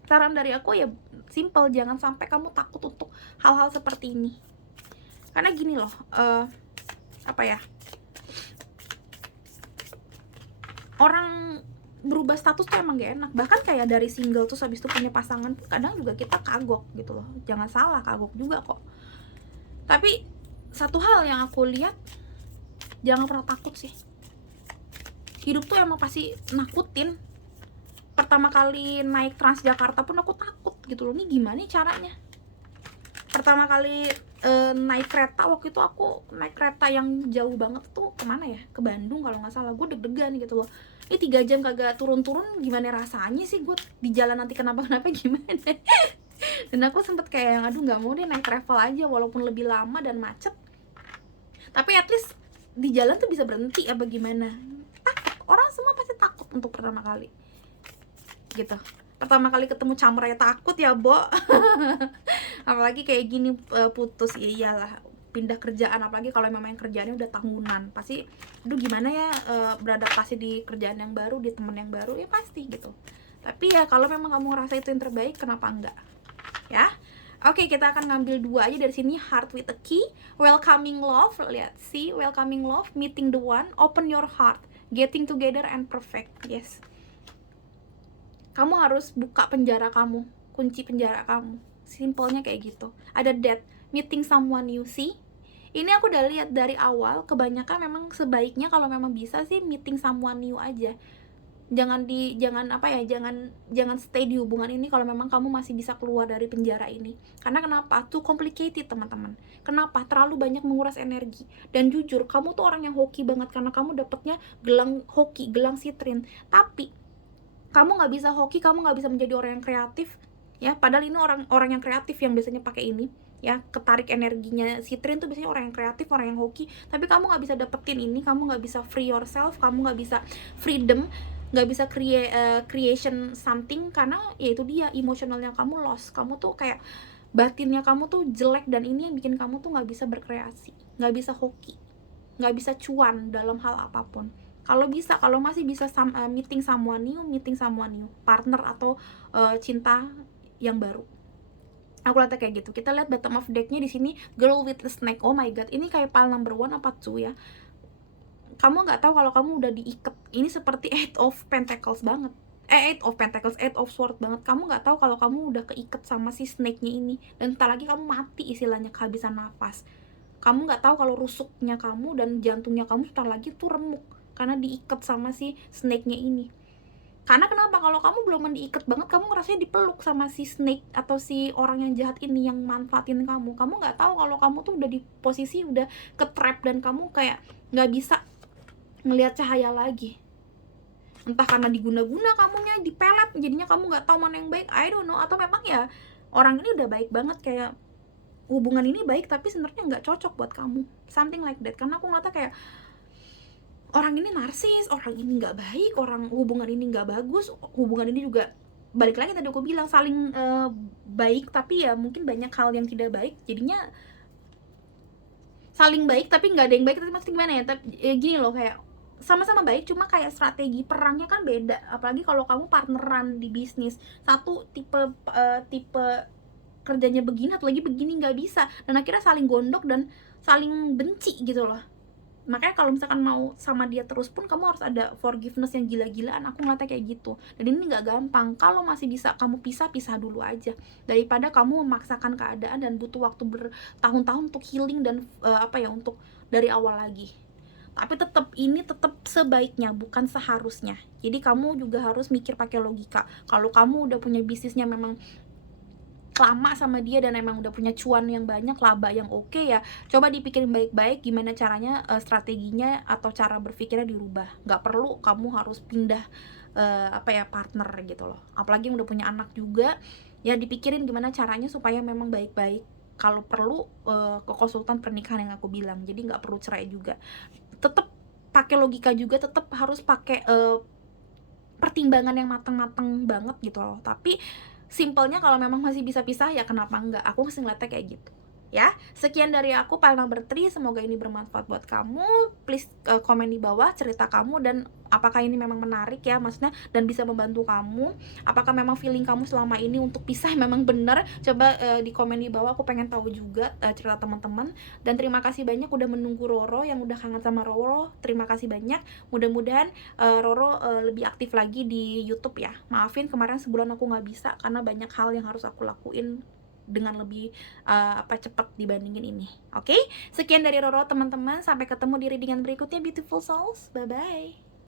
Saran dari aku ya simple, jangan sampai kamu takut untuk hal-hal seperti ini. Karena gini loh, apa ya? Orang berubah status tuh emang gak enak. Bahkan kayak dari single terus habis itu punya pasangan pun kadang juga kita kagok gitu loh. Jangan salah, kagok juga kok. Tapi satu hal yang aku lihat, jangan pernah takut sih. Hidup tuh emang pasti nakutin. Pertama kali naik Transjakarta pun aku takut gitu loh. Ini gimana caranya? Pertama kali naik kereta, waktu itu aku naik kereta yang jauh banget tuh, kemana ya? Ke Bandung kalau nggak salah. Gue deg-degan gitu loh. Ini 3 jam kagak turun-turun, gimana rasanya sih gue di jalan, nanti kenapa-kenapa gimana. Dan aku sempet kayak yang aduh nggak mau deh naik travel aja, walaupun lebih lama dan macet, tapi at least di jalan tuh bisa berhenti apa gimana. Takut, orang semua pasti takut untuk pertama kali gitu. Pertama kali ketemu Camra ya takut ya, Bo. Apalagi kayak gini putus, ya iyalah, pindah kerjaan, apalagi kalau memang kerjaannya udah tahunan, pasti aduh gimana ya beradaptasi di kerjaan yang baru, di temen yang baru, ya pasti gitu. Tapi ya kalau memang kamu ngerasa itu yang terbaik, kenapa enggak ya. Oke, kita akan ngambil 2 aja dari sini. Heart with a key, welcoming love, lihat sih, welcoming love, meeting the one, open your heart, getting together and perfect. Yes, kamu harus buka penjara kamu, kunci penjara kamu, simpelnya kayak gitu. Ada that, meeting someone new. See, ini aku udah lihat dari awal, kebanyakan memang sebaiknya kalau memang bisa sih meeting someone new aja. Jangan stay di hubungan ini kalau memang kamu masih bisa keluar dari penjara ini. Karena kenapa? Too complicated teman-teman. Kenapa? Terlalu banyak menguras energi. Dan jujur, kamu tuh orang yang hoki banget karena kamu dapetnya gelang hoki, gelang sitrin. Tapi kamu nggak bisa hoki, kamu nggak bisa menjadi orang yang kreatif ya. Padahal ini orang yang kreatif yang biasanya pakai ini ya, ketarik energinya sitrin tuh biasanya orang yang kreatif, orang yang hoki. Tapi kamu nggak bisa dapetin ini, kamu nggak bisa free yourself, kamu nggak bisa freedom, nggak bisa creation something, karena ya itu dia, emosionalnya kamu lost. Kamu tuh kayak batinnya kamu tuh jelek, dan ini yang bikin kamu tuh nggak bisa berkreasi, nggak bisa hoki, nggak bisa cuan dalam hal apapun. Kalau masih bisa meeting someone new, partner atau cinta yang baru. Aku lihat kayak gitu. Kita lihat bottom of decknya di sini, girl with the snake. Oh my god, ini kayak pile number 1 apa 2 ya. Kamu nggak tahu kalau kamu udah diikat. Ini seperti Eight of Pentacles banget. Eight of Swords banget. Kamu nggak tahu kalau kamu udah keikat sama si snake-nya ini, dan entar lagi kamu mati, istilahnya kehabisan nafas. Kamu nggak tahu kalau rusuknya kamu dan jantungnya kamu entar lagi tuh remuk karena diikat sama si snake-nya ini. Karena kenapa? Kalau kamu belum diikat banget, kamu ngerasanya dipeluk sama si snake atau si orang yang jahat ini yang manfaatin kamu. Kamu nggak tahu kalau kamu tuh udah di posisi udah ke-trap, dan kamu kayak nggak bisa ngelihat cahaya lagi. Entah karena diguna-guna kamunya, dipelet, jadinya kamu nggak tahu mana yang baik, I don't know. Atau memang ya orang ini udah baik banget, kayak hubungan ini baik tapi sebenarnya nggak cocok buat kamu, something like that. Karena aku ngeliatnya kayak orang ini narsis, orang ini nggak baik, hubungan ini nggak bagus, hubungan ini juga balik lagi tadi aku bilang saling baik tapi ya mungkin banyak hal yang tidak baik, jadinya saling baik tapi nggak ada yang baik. Tapi maksudnya gimana ya, gini loh, kayak sama-sama baik cuma kayak strategi perangnya kan beda. Apalagi kalau kamu partneran di bisnis, satu tipe kerjanya begini, atau lagi begini, nggak bisa, dan akhirnya saling gondok dan saling benci gitu loh. Makanya kalau misalkan mau sama dia terus pun kamu harus ada forgiveness yang gila-gilaan. Aku ngeliatnya kayak gitu, dan ini nggak gampang. Kalau masih bisa kamu pisah dulu aja, daripada kamu memaksakan keadaan dan butuh waktu bertahun-tahun untuk healing dan untuk dari awal lagi. Tapi tetap ini tetap sebaiknya, bukan seharusnya. Jadi kamu juga harus mikir pakai logika. Kalau kamu udah punya bisnisnya memang lama sama dia dan emang udah punya cuan yang banyak, laba yang oke, ya coba dipikirin baik-baik gimana caranya, strateginya atau cara berpikirnya dirubah. Nggak perlu kamu harus pindah, partner gitu loh. Apalagi yang udah punya anak juga, ya dipikirin gimana caranya supaya memang baik-baik. Kalau perlu, ke konsultan pernikahan yang aku bilang, jadi nggak perlu cerai juga. Tetep pakai logika juga, tetep harus pakai, pertimbangan yang matang-matang banget gitu loh. Tapi simpelnya kalau memang masih bisa pisah ya kenapa enggak, aku masih ngeliatnya kayak gitu. Ya, sekian dari aku Palna Bertri, semoga ini bermanfaat buat kamu. Please, komen di bawah cerita kamu dan apakah ini memang menarik ya, maksudnya dan bisa membantu kamu. Apakah memang feeling kamu selama ini untuk pisah memang benar? Coba, di komen di bawah, aku pengen tahu juga, cerita teman-teman. Dan terima kasih banyak udah menunggu Roro, yang udah kangen sama Roro, terima kasih banyak. Mudah-mudahan Roro lebih aktif lagi di YouTube ya. Maafin kemarin sebulan aku nggak bisa karena banyak hal yang harus aku lakuin dengan lebih cepat dibandingin ini. Oke? Sekian dari Roro teman-teman, sampai ketemu di readingan berikutnya beautiful souls. Bye bye.